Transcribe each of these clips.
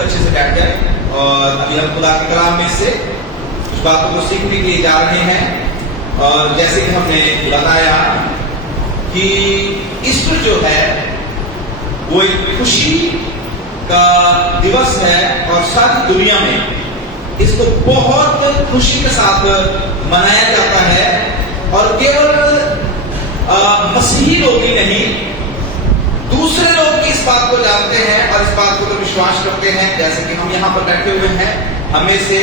अच्छे से बैठ जाए और अभी हम खुदा के कलाम में से कुछ बातों को सीखने के लिए जा रहे हैं। और जैसे कि हमने बताया कि ईस्टर जो है वो एक खुशी का दिवस है और सारी दुनिया में इसको बहुत खुशी के साथ मनाया जाता है। और केवल मसीही लोग ही नहीं, दूसरे लोग भी इस बात को जानते हैं और इस बात को तो विश्वास करते हैं। जैसे कि हम यहाँ पर बैठे हुए हैं, हमें से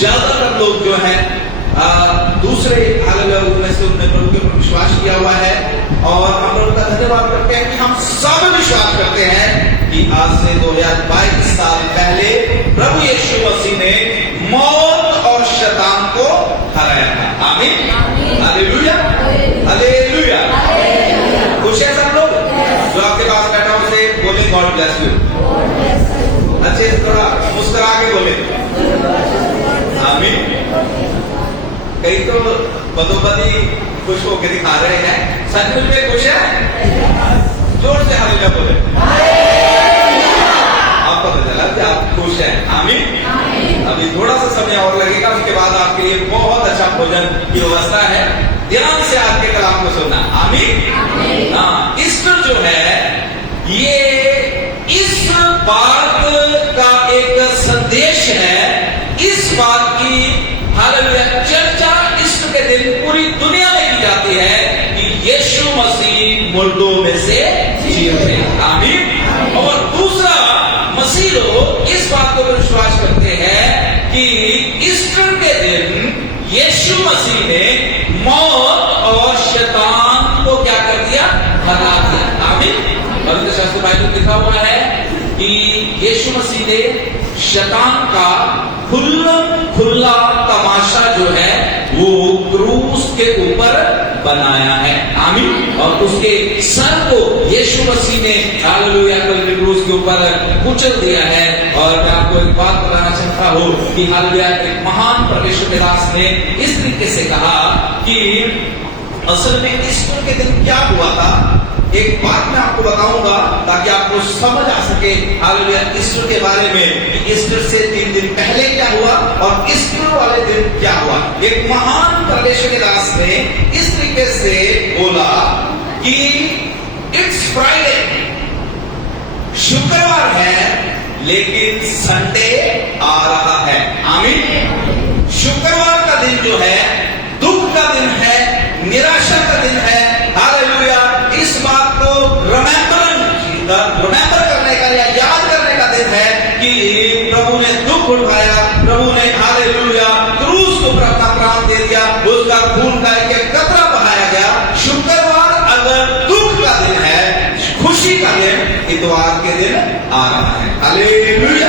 ज्यादातर लोग जो हैं दूसरे अलग अलग में से उन्होंने प्रभु के ऊपर विश्वास किया हुआ है। और हम लोग का धन्यवाद करते हैं कि हम सब विश्वास करते हैं कि आज से 2022 साल पहले प्रभु यीशु मसीह ने मौत और शैतान को हराया था। आमीन, हालेलुया, हालेलुया। खुश है सब लोग? जो आपके पास बैठा उसे बोले गॉड ब्लेस यू। अच्छे से थोड़ा मुस्कुरा के बोले आमीन। कई तो बदोबदी खुश होकर दिखा रहे हैं, सचमुच में खुश है? जोर से हालेलुया बोले। आपको पता चला कि आप खुश हैं। आमीन। अभी थोड़ा सा समय और लगेगा, उसके बाद आपके लिए बहुत अच्छा भोजन की व्यवस्था है। ध्यान से आज के कलाम को सुनना। आमीन। हाँ, ईस्टर जो है ये इस बात का एक संदेश है, इस बात की हालेलुया चर्चा ईस्टर के दिन पूरी दुनिया में की जाती है कि यीशु मसीह मुर्दों में से जी उठे। आमीन। और दूसरा, मसीह लोग इस बात को विश्वास करते हैं कि ईस्टर के दिन यीशु मसीह ने मौत और शैतान को क्या कर दिया? हरा दिया। आमीन। पवित्र शास्त्र बाइबल में लिखा हुआ है कि यीशु मसीह ने शैतान का खुला तमाशा जो है वो क्रूस के ऊपर बनाया है। आमीन। और उसके सर को यीशु मसीह ने हालेलुया क्रूस के ऊपर कुचल दिया है। और मैं आपको एक बात बताना चाहता हूं कि हालेलुया एक महान परमेश्वर के दास ने इस तरीके से कहा कि असल में ईस्टर के दिन क्या हुआ था। एक बात मैं आपको बताऊंगा ताकि आपको समझ आ सके हालेलुया ईस्टर के बारे में। ईस्टर से 3 दिन पहले क्या हुआ और ईस्टर वाले दिन क्या हुआ। एक महान परमेश्वर के दास ने इस तरीके से बोला कि इट्स फ्राइडे, शुक्रवार है लेकिन संडे आ रहा है। आमीन। शुक्रवार का दिन जो है दुख का दिन है, निराशा का दिन है। हालेलुया। इस बात को रिमेंबर करने का या याद करने का दिन है कि प्रभु ने दुख उठाया, प्रभु ने हालेलुया क्रूस को अपना प्राण दे दिया, उसका खून का एक कतरा बहाया गया। शुक्रवार अगर दुख का दिन है, खुशी का दिन, इतवार के दिन आ रहा है। Hallelujah,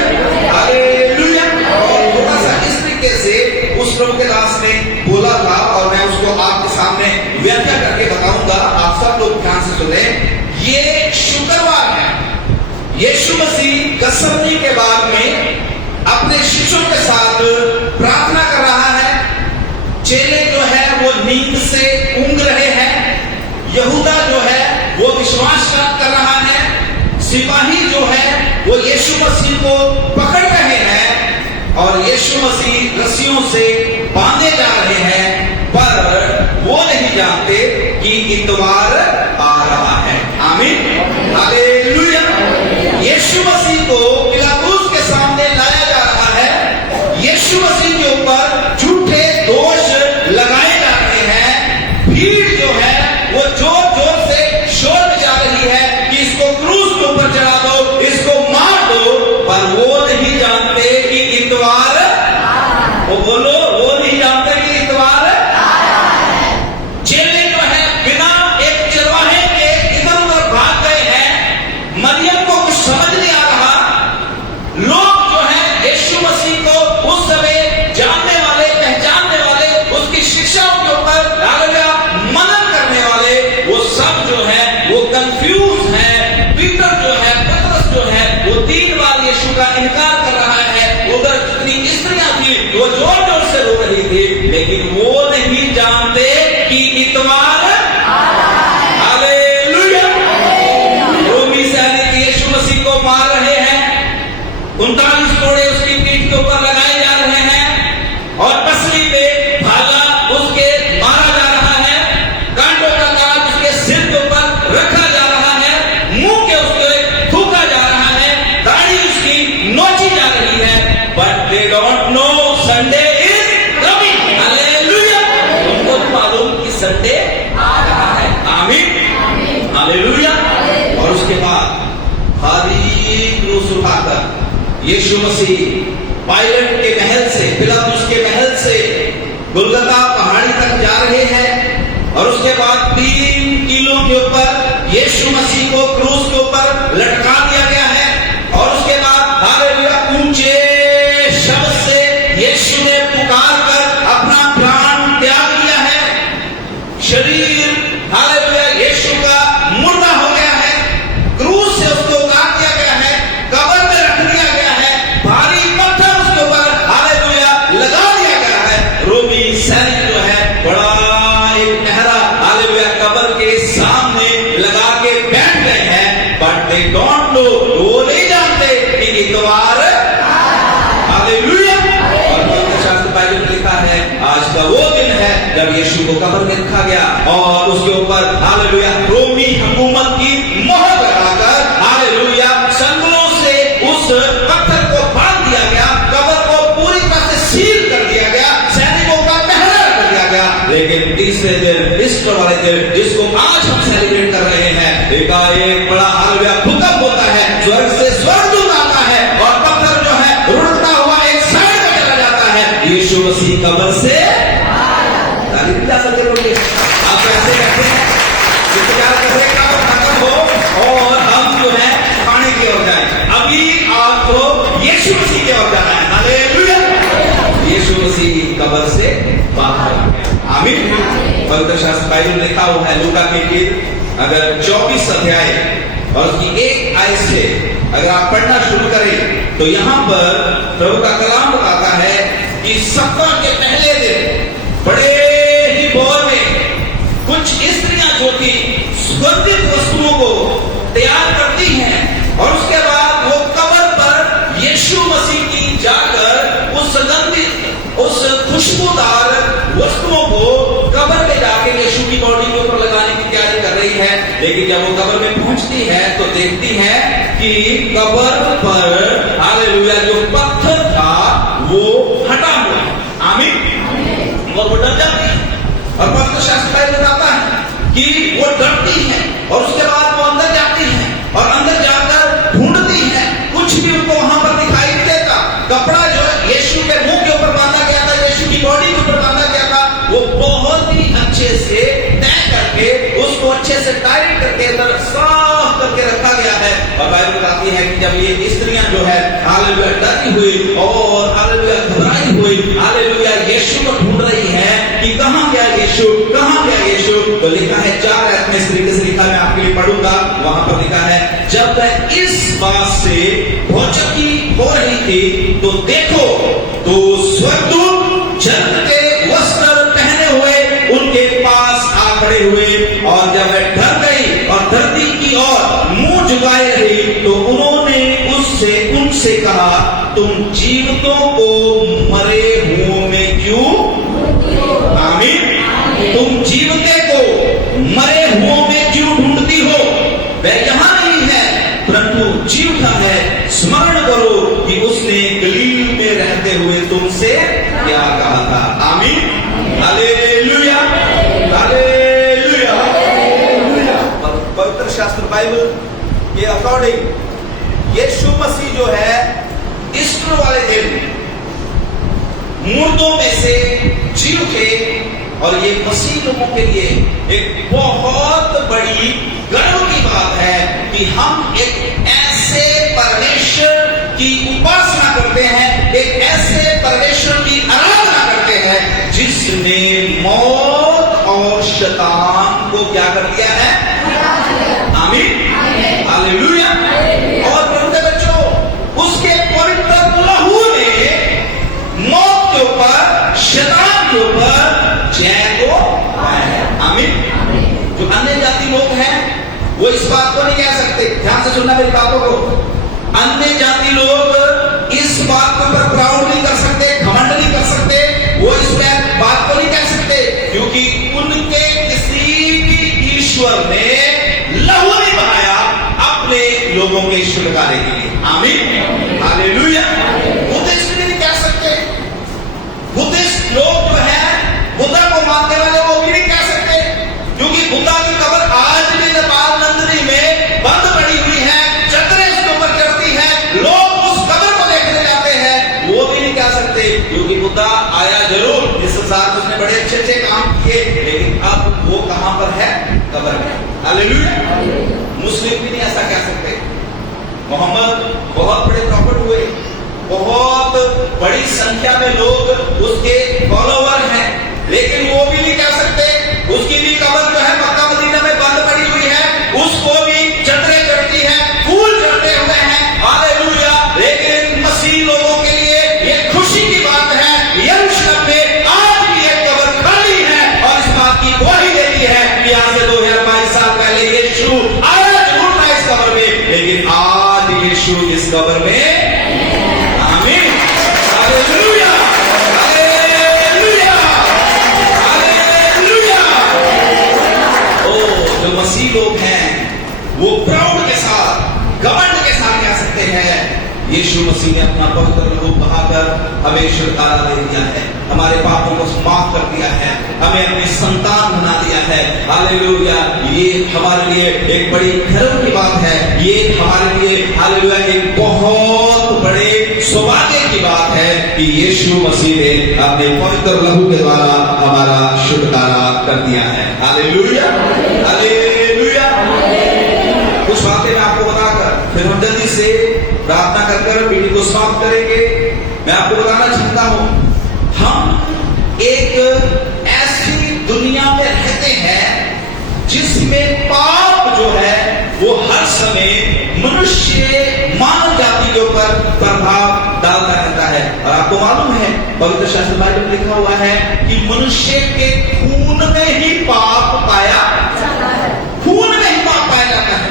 hallelujah. और थोड़ा सा इस तरीके से उस प्रभु के दास ने बोला था और मैं उसको आपके सामने व्याख्या करके बताऊंगा। आप सब लोग ध्यान से सुने। ये शुक्रवार है। यीशु मसीह गसमनी के बाद में अपने शिष्यों के साथ प्रार्थना कर रहा है। चेले जो है वो नींद से ऊँग रहे हैं। यहूदा जो है वो विश्वासघात कर रहा है। सिपाही जो है वो यीशु मसीह को पकड़ रहे हैं और यीशु मसीह रस्सियों से बांधे जा रहे हैं, पर वो नहीं जानते कि इतवार आ रहा है। आमीन, हालेलुया। यीशु मसीह को पिलातुस के सामने लाया जा रहा है। यीशु मसीह के ऊपर झूठे दोष लगाए जा रहे हैं। भीड़ जो है वो जोर जोर से शोर मचा रही है कि इसको क्रूस के ऊपर चढ़ा दो, इसको मार दो, पर वो नहीं जानते कि इतवार, वो बोलो, वो नहीं जानते कि इतवार। चेले जो है बिना एक चरवाहे के इधर उधर भाग गए हैं। मरियम को कुछ समझ नहीं आ रहा। लोग जो है यीशु मसीह को उस समय जानने वाले, पहचानने वाले, उसकी शिक्षाओं के ऊपर मनन करने वाले, वो सब जो है वो कंफ्यूज है। पीटर जो है, पतरस जो है, वो 3 बार यीशु का इनकार कर रहा है। उधर जितनी स्त्रियां थी वो जोर जोर से रो रही थी, लेकिन वो नहीं जानते कि इतवार हालेलुया। रोमी सैनिक यीशु मसीह को मार रहे हैं। 39 40 कोड़े उसकी पीठ के ऊपर लगाए जा रहे हैं और पसली पे भाला उसके मारा जा रहा है, कांटों का ताज उसके सिर के ऊपर रखा जा रहा है, मुंह के उसके थूका जा रहा है, दाढ़ी उसकी नोची जा रही है, but they don't know Sunday is coming. Hallelujah. उनको मालूम कि संडे आ रहा है। आमीन, हालेलुया। और उसके बाद भारी क्रूस उठाकर यीशु मसीह पायलट के महल से, पिलातुस के महल से गुलगता पहाड़ी तक जा रहे हैं और उसके बाद 3 कीलों के ऊपर यीशु मसीह को क्रूस के ऊपर लटका दिया गया है और उसके बाद हालेलुया ऊंचे शब्द से यीशु ने पुकार कर अपना प्राण त्याग दिया है। शरीर हालेलुया यीशु का मुर्दा हो गया है, क्रूस से उसको उतार दिया गया है, कब्र में रख दिया गया है, भारी पत्थर उसके ऊपर हालेलुया लगा दिया गया है। रोमी सैनिक जो है बड़ा एक गहरा हालेलुया कब्र के सामने लगा के बैठ गए हैं, बट दे डोंट नो, वो नहीं जानते कि इतवार हालेलुया। और पवित्र शास्त्र बाइबल में लिखा है आज का वो दिन है जब यीशु को कब्र में रखा गया और उसके ऊपर हालेलुया रोमी हुकूमत की मोहर लगाकर हालेलुया संगलों से उस पत्थर को बांध दिया गया, कब्र को पूरी तरह से सील कर दिया गया, सैनिकों का पहरा कर दिया गया। लेकिन तीसरे दिन, ईस्टर वाले दिन जिसको आज हम सेलिब्रेट कर रहे हैं, एक बड़ा हालेलुया भूकंप होता है, स्वर्ग से स्वर्गदूत आता है और पत्थर जो है रुड़ता हुआ एक साइड में चला जाता है। यीशु मसीह कब्र से जा सकते लोगे। आप ऐसे कहते हैं इंतजार कर रहे कब खत्म हो और हम जो है पानी की ओर जाए। अभी आपको यीशु मसीह की ओर जाना है। हालेलुया। यीशु मसीह कब्र से बाहर आ गया। आमीन। पवित्र शास्त्र बाइबल में लिखा हुआ है लूका की इंजील अगर 24 अध्याय और उसकी 1 आयत से अगर आप पढ़ना शुरू करें तो यहाँ पर प्रभु का कलाम बताता है कि सप्ताह के पहले दिन बड़े ही भोर में कुछ स्त्रियां जो थी सुगंधित वस्तुओं को तैयार करती हैं और उसके बाद वो कब्र पर यीशु मसीह की जाकर उस सुगंधित उस खुशबूदार वस्तुओं को कब्र पे जाके यीशु की बॉडी के ऊपर लगाने की तैयारी कर रही है। लेकिन जब वो कब्र में पहुंचती है तो देखती है कि कब्र पर हालेलुया जो पत्थर था वो हटा हुआ है। आमीन। और वो डर जाती है और पवित्र शास्त्र में बताता है कि वो डरती है और उसके बाद वो अंदर जाती है और अंदर जाकर ढूंढती है, कुछ भी उनको वहां पर दिखाई नहीं देता। कपड़ा जो यीशु के मुंह के ऊपर बांधा गया था, यीशु की बॉडी के ऊपर बांधा गया था, वो बहुत ही अच्छे से तय करके उसको अच्छे से टाइट करके अंदर साफ करके रखा गया है। और बाइबल बताती है कि जब ये स्त्रियां जो है हालेलुया डरी हुई और हालेलुया घबराई हुई हालेलुया यीशु को ढूंढ रही है कि कहां गया यीशु, कहां गया यीशु। तो लिखा है 4 आयत में इस तरीके से लिखा, मैं आपके लिए पढ़ूंगा। वहां पर लिखा है जब वह इस बात से भौचक्की हो रही थी तो देखो तो स्वर्गदूत चमकते वस्त्र पहने हुए उनके पास आ खड़े हुए और जब वह डर गई और धरती की ओर मुंह झुकाए रही तो उन्होंने उनसे कहा तुम जीवितों को मरे हुओं में क्यों? आमीन। तुम जीवते को मरे हुओं में क्यों ढूंढती हो? वह यहां नहीं है परंतु जी उठा है। स्मरण करो कि उसने गलील में रहते हुए तुमसे क्या कहा था। आमीन। Hallelujah, hallelujah. पवित्र शास्त्र बाइबल के अकॉर्डिंग यीशु मसीह जो है ईस्टर वाले दिन मुर्दों में से जी उठे और ये मसीह लोगों के लिए एक बहुत बड़ी गर्व की बात है कि हम एक ऐसे परमेश्वर की उपासना करते हैं, एक ऐसे परमेश्वर की आराधना करते हैं जिसने मौत और शैतान को क्या कर दिया है। आमीन, हालेलुया। और प्रभु के बच्चों, उसके पवित्र लहू ने मौत के ऊपर, शैतान के ऊपर जय को पाया है। आमीन। जो अन्य जाति लोग हैं वो इस बात को नहीं कह सकते, ध्यान से सुनना मेरी बातों को। अन्य जाति लोग इस लोगों के छुटकारे के लिए। आमीन, हालेलुया। बुद्धिस्ट भी नहीं कह सकते, बुद्धिस्ट लोग जो है बुद्धा को मानने वाले वो भी नहीं कह सकते, क्योंकि बुद्धा की कब्र आज भी नेपाल नंदनी में बंद पड़ी हुई है, चद्दरें उसके ऊपर चढ़ती है, लोग उस कब्र को देखने जाते हैं, वो भी नहीं कह सकते, क्योंकि बुद्धा आया जरूर, इस संसार में उसने बड़े अच्छे अच्छे काम किए, लेकिन अब वो कहां पर है? कब्र में। हालेलुया। मुस्लिम भी नहीं ऐसा कह सकते। मोहम्मद बहुत बड़े प्रॉफिट हुए, बहुत बड़ी संख्या में लोग उसके फॉलोवर हैं, लेकिन वो भी नहीं कह सकते, उसकी भी कब्र जो है मक्का मदीना में बंद पड़ी हुई है, उसको भी चद्दरें चढ़ती है, फूल चढ़ते हुए हैं। हालेलुया। लेकिन मसीह लोगों के लिए ये खुशी की बात है, यरूशलेम में आज भी एक कब्र खाली है, और इस बात की गवाही देती है कि आज से 2022 साल पहले यीशु आया जरूर था इस कब्र में, लेकिन आज यीशु इस कब्र में। आमीन, हालेलुया, हालेलुया, हालेलुया। ओ जो मसीह लोग हैं वो प्राउड के साथ, घमंड के साथ कह सकते हैं, यीशु मसीह ने अपना पवित्र लहू बहाकर हमें छुटकारा दे दिया है, हमारे पापों को माफ कर दिया है, हमें अपनी संतान बना दिया है। हालेलुया। ये हमारे लिए एक बड़ी गर्व की बात है, ये हमारे लिए हालेलुया एक बहुत बड़े सौभाग्य की बात है कि यीशु मसीह ने अपने पवित्र लहू के द्वारा हमारा छुटकारा कर दिया है। Hallelujah, hallelujah. कुछ बातें मैं आपको बताकर फिर हम जल्दी से प्रार्थना कर वीडियो को समाप्त करेंगे। मैं आपको बताना चाहता हूं, हम एक ऐसी दुनिया में रहते हैं जिसमें पाप जो है वो हर समय मनुष्य मानव जाति के ऊपर प्रभाव डालता रहता है। और आपको मालूम है पवित्र शास्त्र बाइबल में लिखा हुआ है कि मनुष्य के खून में ही पाप पाया जाता है, खून में ही पाप पाया जाता है।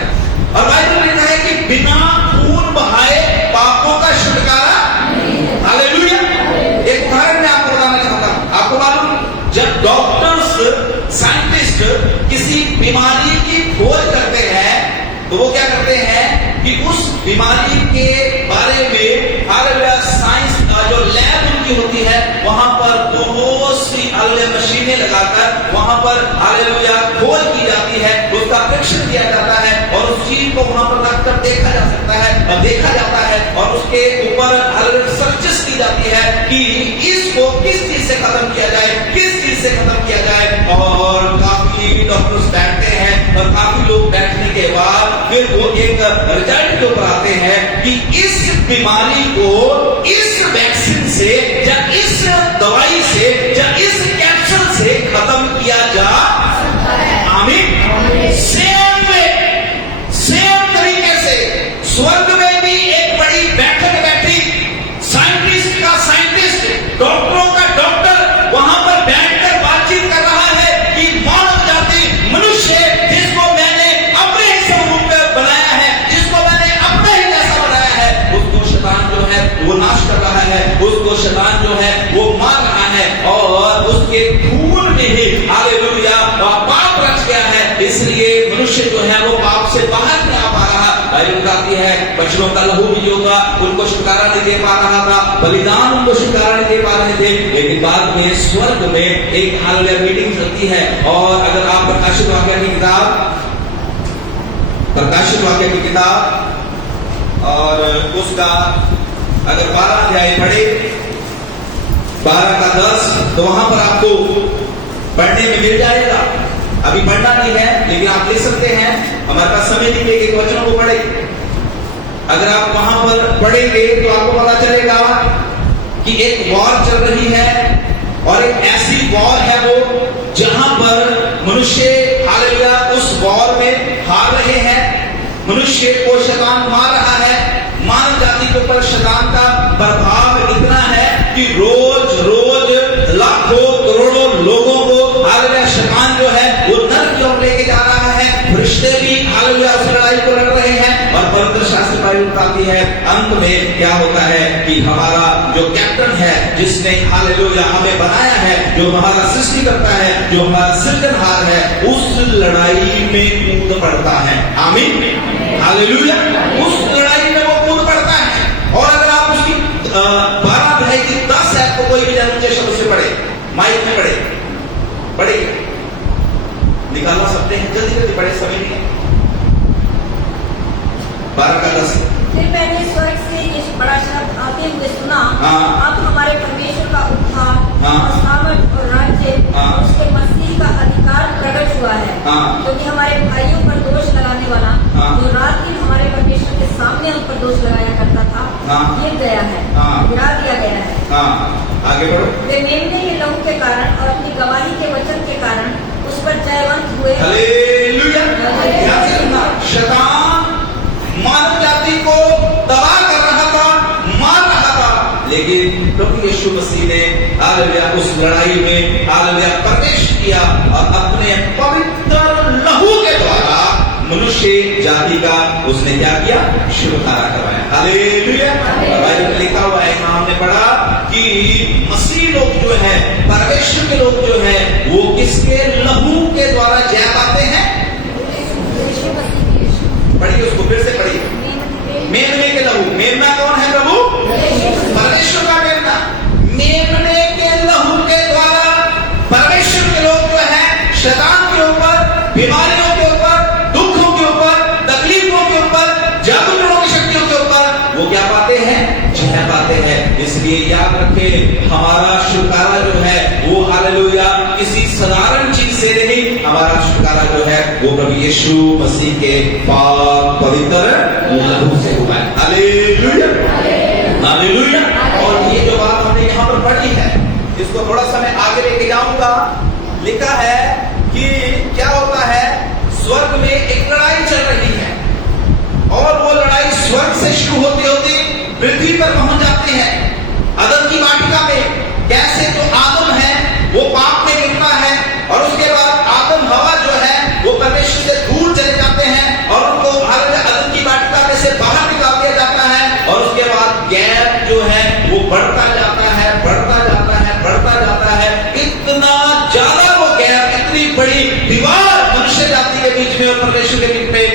और बाइबल में लिखा है कि बिना खून बहाए पापों का छुटकारा। हालेलुया। एक उदाहरण मैं आपको बताना चाहता हूं। आपको मालूम, जब डॉक्टर्स, साइंटिस्ट किसी बीमारी की खोज करते हैं तो वो क्या करते हैं कि उस बीमारी के बारे में हालेलुया साइंस जो लैब उनकी होती है वहां पर बहुत सी अलग मशीनें लगाकर वहां पर हालेलुया खोज की जाती है, उसका परीक्षण किया जाता है और उस चीज को वहां पर रखकर देखा जा सकता है और देखा जाता है और उसके ऊपर सर्चेस की जाती है कि इसको किस चीज से खत्म किया जाए, किस चीज से खत्म किया जाए। और काफी डॉक्टर्स बैठते हैं और काफी लोग बैठने के बाद फिर वो एक रिजल्ट के ऊपर आते हैं कि इस बीमारी को इस वैक्सीन से या इस दवाई से या इस कैप्सूल से खत्म किया जा सकता है। आमीन। सेम तरीके से स्वर्ग में भी एक बड़ी बैठक बैठी, साइंटिस्ट का साइंटिस्ट, डॉक्टरों का डॉक्टर वहां पर बैठकर बातचीत कर रहा है कि मानव जाति, मनुष्य जिसको मैंने अपने ही स्वरूप में बनाया है, जिसको मैंने अपने ही जैसा बनाया है, उसको शैतान जो है वो नाश कर रहा है, उसको शैतान जो है वो मार रहा है और उसके खून में ही हालेलुया पाप रच गया है। इसलिए मनुष्य जो है वो पाप से बाहर नहीं आ पा रहा। बाइबल बताती है बच्चों का लहू भी जो था उनको छुटकारा नहीं दे पा रहा था, बलिदान उनको छुटकारा नहीं दे पा रहे थे। लेकिन बाद में स्वर्ग में एक हालेलुया मीटिंग चलती है और अगर आप प्रकाशित वाक्य की किताब और उसका अगर 12 अध्याय पढ़े 12 का 10 तो वहां पर आपको पढ़ने में मिल जाएगा। अभी पढ़ना नहीं है लेकिन आप ले सकते हैं, हमारे पास समय नहीं है एक वचनों को पढ़े। अगर आप वहां पर पढ़ेंगे तो आपको पता चलेगा कि एक वॉर चल रही है और एक ऐसी वॉर है वो जहां पर मनुष्य हालेलुया उस वॉर में हार रहे हैं, मनुष्य को शैतान मार रहा है, मानव जाति के ऊपर शैतान का प्रभाव इतना है कि रोज रोज लाखों करोड़ों लोगों को हालेलुया शैतान जो है वो नरक की ओर लेके जा रहा है। फरिश्ते भी हालेलुया उस लड़ाई को लड़ रहे हैं और पवित्र शास्त्र बाइबल बताती है अंत में क्या होता है कि हमारा जो कैप्टन है, जिसने हालेलुया हमें बनाया है, जो हमारा सृष्टि करता है, जो हमारा सृजनहार है, उस लड़ाई में कूद पड़ता है। आमीन, हालेलुया। उस लड़ाई में वो कूद पड़ता है। और अगर आप उसकी 12 अध्याय की 10 है तो कोई भी जन्म शब्द से पढ़े, माइक में पढ़े निकालना सकते हैं, जल्दी जल्दी पढ़े, समय नहीं है। 12 का 10। फिर मैंने स्वर्ग से ये बड़ा शब्द आते हुए सुना, अब हमारे परमेश्वर का उद्धार और सामर्थ और राज्य और उसके मसीह का अधिकार प्रकट हुआ है, क्योंकि हमारे भाइयों पर दोष लगाने वाला जो रात दिन हमारे परमेश्वर के सामने उन पर दोष लगाया करता था, गिर गया है, गिरा दिया गया है। आगे बढ़ो। वे मेमने के लहू के कारण और अपनी गवाही के वचन के कारण उस पर जयवंत हुए। हालेलुया। शैतान मानव जाति को तबाह कर रहा था, मार रहा था, लेकिन प्रभु यीशु मसीह ने हालेलुया उस लड़ाई में हालेलुया प्रवेश किया और अपने पवित्र लहू के द्वारा मनुष्य जाति का उसने क्या किया? छुटकारा करवाया। हालेलुया। बाइबल में लिखा हुआ है, हमने पढ़ा कि मसीह लोग जो है, परमेश्वर के लोग जो है, वो किसके लहू के द्वारा जय पाते हैं? पढ़िए उसको, फिर से पढ़िए। मेमने के लहू। मेमना कौन है प्रभु? परमेश्वर का मेमना। मेमने के लहू के द्वारा परमेश्वर के लोग जो है शैतान के ऊपर, बीमारियों के ऊपर, दुखों के ऊपर, तकलीफों के ऊपर, जादूगरों की शक्तियों के ऊपर वो क्या पाते हैं? जय पाते हैं। इसलिए याद रखें, हमारा छुटकारा जो है वो हालेलुया किसी साधारण चीज से नहीं, हमारा छुटकारा जो है वो प्रभु यीशु मसीह के पाक पवित्र लहू से हुआ है। Hallelujah, hallelujah. और ये जो बात हमने यहाँ पर पढ़ी है, इसको थोड़ा सा मैं आगे लेके जाऊंगा। लिखा है कि क्या होता है, स्वर्ग में एक लड़ाई चल रही है और वो लड़ाई स्वर्ग से शुरू होती होती पृथ्वी पर पहुंच जाते हैं। अदम की वाटिका में कैसे तो आदम है वो पाप में गिरता है और उसके बाद आदम हवा जो है वो परमेश्वर से दूर चले जाते हैं और उनको अदम की वाटिका में से बाहर निकाल दिया जाता है। और उसके बाद गैप जो है वो बढ़ता जाता है, बढ़ता जाता है, बढ़ता जाता है। इतना ज्यादा वो गैप, इतनी बड़ी दीवार मनुष्य जाति के बीच में और परमेश्वर के बीच में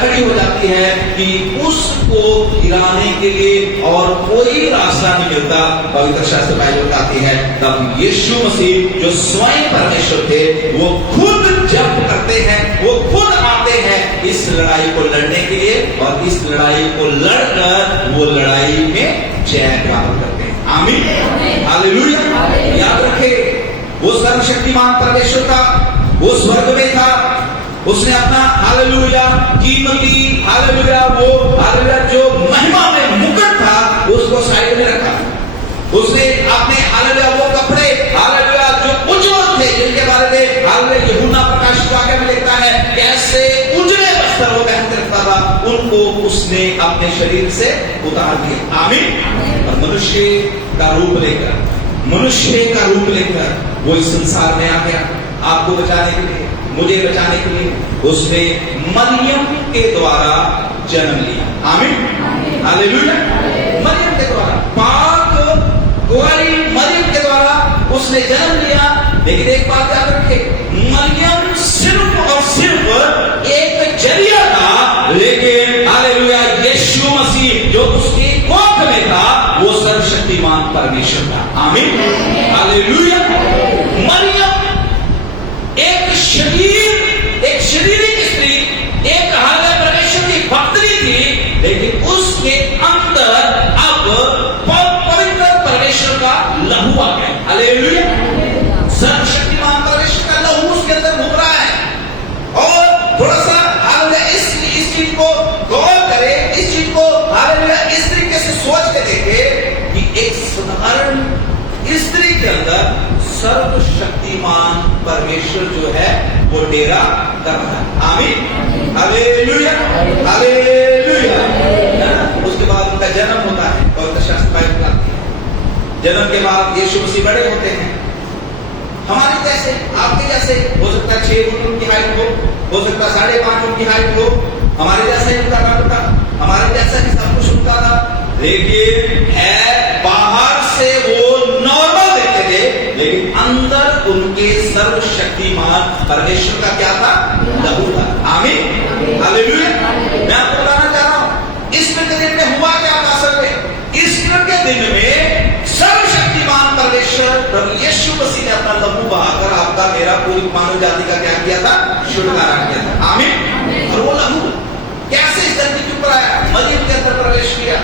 खड़ी हो जाती है कि उसको गिराने के लिए और कोई रास्ता नहीं मिलता। पवित्र शास्त्र बाइबल बताती है, तब यीशु मसीह जो स्वयं परमेश्वर थे वो खुद जप करते हैं, वो खुद आते हैं इस लड़ाई को लड़ने के लिए और इस लड़ाई को लड़कर वो लड़ाई में जय प्राप्त करते हैं। आमीन, हालेलुया। याद रखें, वो सर्वशक्तिमान परमेश्वर था, वो स्वर्ग में था, उसने अपना हालेलुया कीमती हालेलुया वो हालेलुया जो महिमा में मुकुट था उसको साइड में रखा। उसने अपने हालेलुया वो कपड़े हालेलुया जो उज्जवल थे, जिनके बारे में हालेलुया यूहन्ना प्रकाशित वाक्य में लिखता है कैसे उजले वस्त्र वो पहन के रखता था, उनको उसने अपने शरीर से उतार दिया। आमीन। और मनुष्य का रूप लेकर वो इस संसार में आ गया आपको बचाने के लिए, मुझे बचाने के लिए। उसने मरियम के द्वारा जन्म लिया। आमीन, हालेलुया। मरियम के द्वारा, पाक कुंवारी मरियम के द्वारा उसने जन्म लिया। लेकिन एक बात याद रखें, मरियम सिर्फ और सिर्फ एक जरिया था, लेकिन हालेलुया यीशु मसीह जो उसके कोख में था वो सर्वशक्तिमान परमेश्वर था। आमीन, हालेलुया। मरियम एक शारीरिक स्त्री, एक हालेलुया परमेश्वर की भक्तनी थी, लेकिन उसके अंदर अब पवित्र परमेश्वर का लहू आ गया। हालेलुया। सर्वशक्तिमान परमेश्वर का लहू उसके अंदर घूम रहा है। और थोड़ा सा हालेलुया इस चीज को गौर करें, इस चीज को हालेलुया इस तरीके से सोच के देखें कि एक साधारण स्त्री के अंदर सर्वशक्तिमान परमेश्वर जो है वो डेरा कर रहा है। आमीन, हालेलुया, हालेलुया। उसके बाद उनका जन्म होता है, पवित्र शास्त्र बाइबल बताती है। जन्म के बाद यीशु मसीह बड़े होते हैं, हमारे जैसे, आपके जैसे। हो सकता है 6 फुट उनकी हाइट हो सकता है 5.5 फुट की हाइट हो, हमारे जैसे उनका नाम था। हमारे जैसा ही सब कुछ उनका था। देखिए है बाहर से वो नॉर्मल दिखते थे, लेकिन अंदर उनके सर्वशक्तिमान परमेश्वर का क्या था? लहू था। आमीन, हालेलुया। मैं आपको बताना चाह रहा हूं ईस्टर के दिन में हुआ क्या था। असल में ईस्टर के दिन में सर्वशक्तिमान परमेश्वर प्रभु यीशु मसीह ने अपना लहू बहाकर आपका मेरा पूरी मानव जाति का क्या किया था? छुटकारा किया था। आमीन। और वो लहू कैसे इस धरती के ऊपर आया? मरियम के अंदर प्रवेश किया,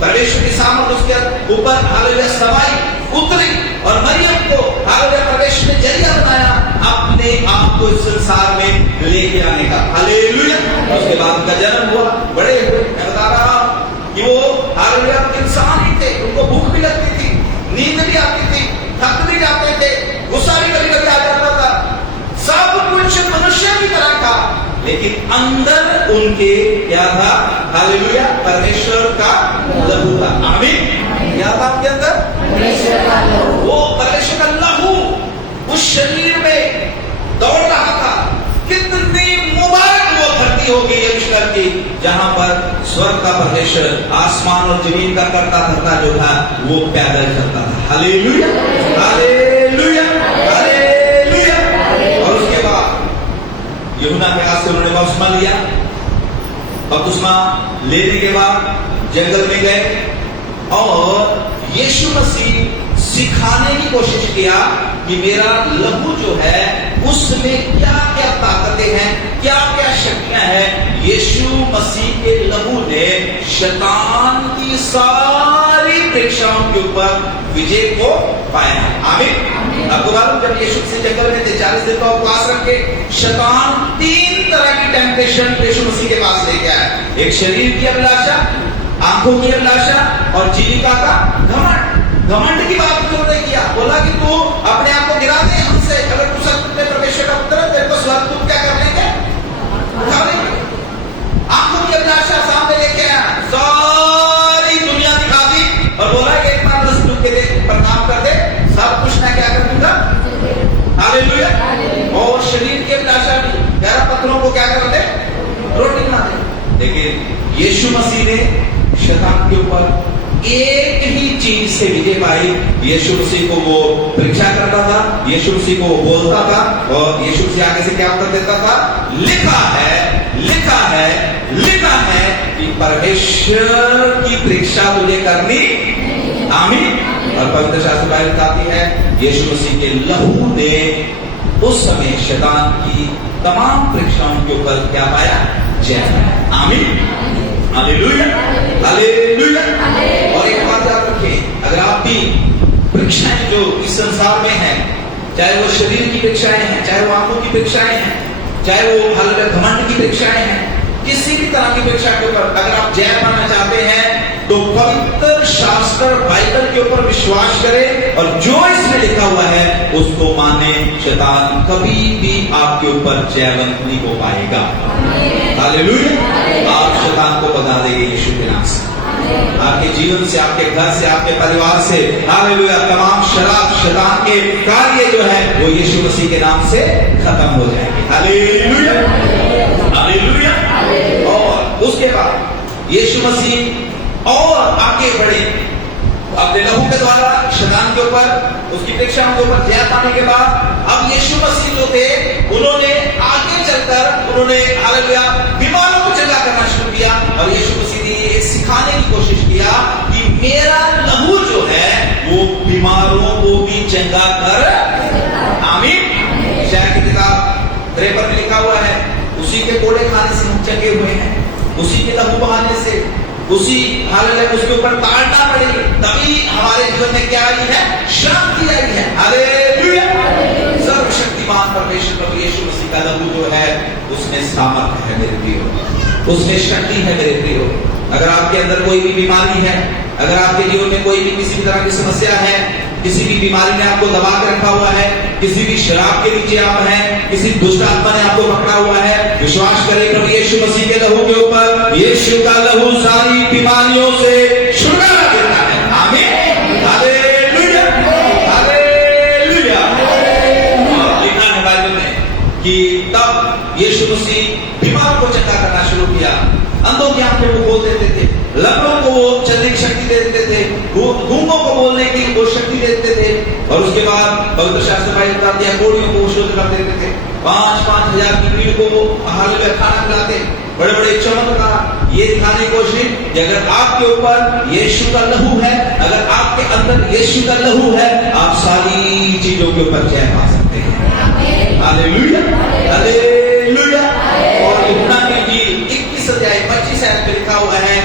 परमेश्वर की सामर्थ उसके ऊपर हालेलुया सवाई उतरी और मरियम को हालेलुया परमेश्वर ने जरिया बनाया अपने आप को इस संसार में लेके आने का। हालेलुया। उसके बाद उनका जन्म हुआ, बड़े हुए। मैं बता रहा हूं कि वो हालेलुया इंसान ही थे, उनको भूख भी लगती थी, नींद भी आती थी, थक भी जाते थे, गुस्सा भी कभी कभी आ जाता था, सब कुछ मनुष्य की तरह था, लेकिन अंदर उनके क्या था? हालेलुया परमेश्वर का लहू था। आमीन। क्या था उनके अंदर? परमेश्वर का लहू। वो परमेश्वर का लहू उस शरीर में दौड़ रहा था। कितनी मुबारक वो धरती होगी यरूशलेम की, जहां पर स्वर्ग का परमेश्वर आसमान और जमीन का करता धरता जो था वो पैदल चलता था। Hallelujah, hallelujah, hallelujah. और उसके बाद यूहन्ना के हाथ से उन्होंने बपतिस्मा लिया। बपतिस्मा लेने के बाद जंगल में गए और यीशु मसीह सिखाने की कोशिश किया कि मेरा लहू जो है उसमें क्या क्या ताकतें हैं, क्या क्या शक्तियां हैं। यीशु मसीह के लहू ने शैतान की सारी परीक्षाओं के ऊपर विजय को पाया। आमीन। आपको मालूम जब यीशु मसीह जंगल में थे 40 दिन का उपवास रख के, शैतान 3 तरह की टेम्पटेशन यीशु मसीह के पास लेके आया। एक शरीर की अभिलाषा, आंखों की अभिलाषा और जीविका का घमंड। घमंड की बात उन्होंने किया, बोला कि तू अपने आप को गिरा दे हमसे, अगर तू सच में परमेश्वर का पुत्र है तेरे को स्वर्ग तू क्या कर लेंगे? उठा लेंगे। आंखों की अभिलाषा सामने लेके आया, सारी दुनिया दिखा दी और बोला कि एक बार 10 के देख प्रणाम कर दे, सब कुछ मैं क्या कर दूंगा? हालेलुया। और शरीर की अभिलाषा भी, 11 पत्थरों को क्या कर दे? रोटी बना दे। लेकिन यीशु मसीह ने शैतान के ऊपर एक ही चीज से विजय पाई। यीशु मसीह को वो परीक्षा करता था, यीशु मसीह को वो बोलता था और यीशु मसीह आगे से क्या उत्तर देता था? लिखा है, लिखा है, लिखा है कि परमेश्वर की परीक्षा तुझे करनी। आमीन। और पवित्र शास्त्र बाइबल बताती है यीशु मसीह के लहू ने उस समय शैतान की तमाम परीक्षाओं के ऊपर क्या पाया? जय। आमीन, हालेलुया, हालेलुया। और एक बात याद रखें, अगर आप भी परीक्षाएं जो इस संसार में हैं, चाहे वो शरीर की परीक्षाएं हैं, चाहे वो आंखों की परीक्षाएं हैं, चाहे वो हालेलुया घमंड की परीक्षाएं हैं, किसी भी तरह की परीक्षा के ऊपर अगर आप जय पाना चाहते हैं तो पवित्र शास्त्र बाइबल के ऊपर विश्वास करें और जो इसमें लिखा हुआ है उसको माने। शैतान कभी भी आपके ऊपर जयवंत नहीं हो पाएगा। हालेलुया। आप शैतान को बता देंगे यीशु के नाम से, आपके जीवन से, आपके घर से, आपके परिवार से। हालेलुया। तमाम शराब, शैतान के कार्य जो है वो यीशु मसीह के नाम से खत्म हो जाएंगे। Hallelujah, hallelujah. और उसके बाद यीशु मसीह और आगे बढ़े अपने लहू के द्वारा शैतान के ऊपर, उसकी परीक्षाओं के ऊपर जय पाने के बाद अब यीशु मसीह जो थे उन्होंने आगे चलकर उन्होंने हालेलुया बीमारों को चंगा करना शुरू किया और यीशु मसीह ने ये सिखाने की कोशिश किया कि मेरा लहू जो है वो बीमारों को भी चंगा कर। आमीन। शायद की किताब 53 में लिखा हुआ है, उसी के कोड़े खाने से हम चंगे हुए हैं, उसी के लहू बहाने से, उसी हालेलुया उसके ऊपर ताड़ना पड़ेगी, तभी हमारे जीवन में क्या आई है? शांति आई है। हालेलुया। सर्वशक्तिमान परमेश्वर प्रभु यीशु मसीह का लहू जो है उसमें सामर्थ्य है मेरे प्रियो, उसमें शक्ति है मेरे प्रियो। अगर आपके अंदर कोई भी बीमारी है, अगर आपके जीवन में कोई भी किसी भी तरह की समस्या है, किसी भी बीमारी ने आपको दबा के रखा हुआ है, किसी भी शराब के नीचे आप हैं, किसी दुष्ट आत्मा ने आपको पकड़ा हुआ है, विश्वास करें प्रभु यीशु मसीह के लहू के ऊपर। यीशु का लहू सारी बीमारियों से छुटकारा देता है। आमीन, हालेलुया, हालेलुया। लिखा है बाइबल में कि तब यीशु मसीह बीमारों को चंगा करना शुरू किया, अंधों की आंखें को को बोलने की वो शक्ति देते थे। और उसके बाद पवित्र शास्त्र भाई बताते हैं कोड़ियों को शुद्ध कर देते थे, 5-5 हजार की भीड़ को हालेलुया खाना खिलाते, बड़े बड़े चमत्कार ये दिखाने की कोशिश कि अगर आपके ऊपर यीशु का लहू है, अगर आपके अंदर यीशु का लहू है, आप सारी चीजों के ऊपर जय पा सकते हैं। Hallelujah hallelujah. और यूहन्ना की इंजील 21 अध्याय 25 आयत में लिखा हुआ है,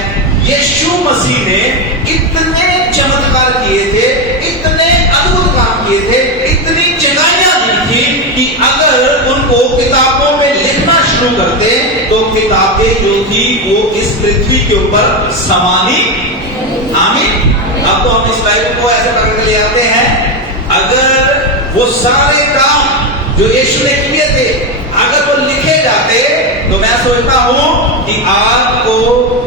यीशु मसीह ने इतने चमत्कार किए थे, इतने अद्भुत काम किए थे, इतनी चंगाइयां दी थी कि अगर उनको किताबों में लिखना शुरू करते तो किताबें जो थी वो इस पृथ्वी के ऊपर समानी। आमीन। अब तो हम इस बाइबल को ऐसे पकड़ के ले आते हैं, अगर वो सारे काम जो यीशु ने किए थे अगर वो लिखे जाते तो मैं सोचता हूं कि आपको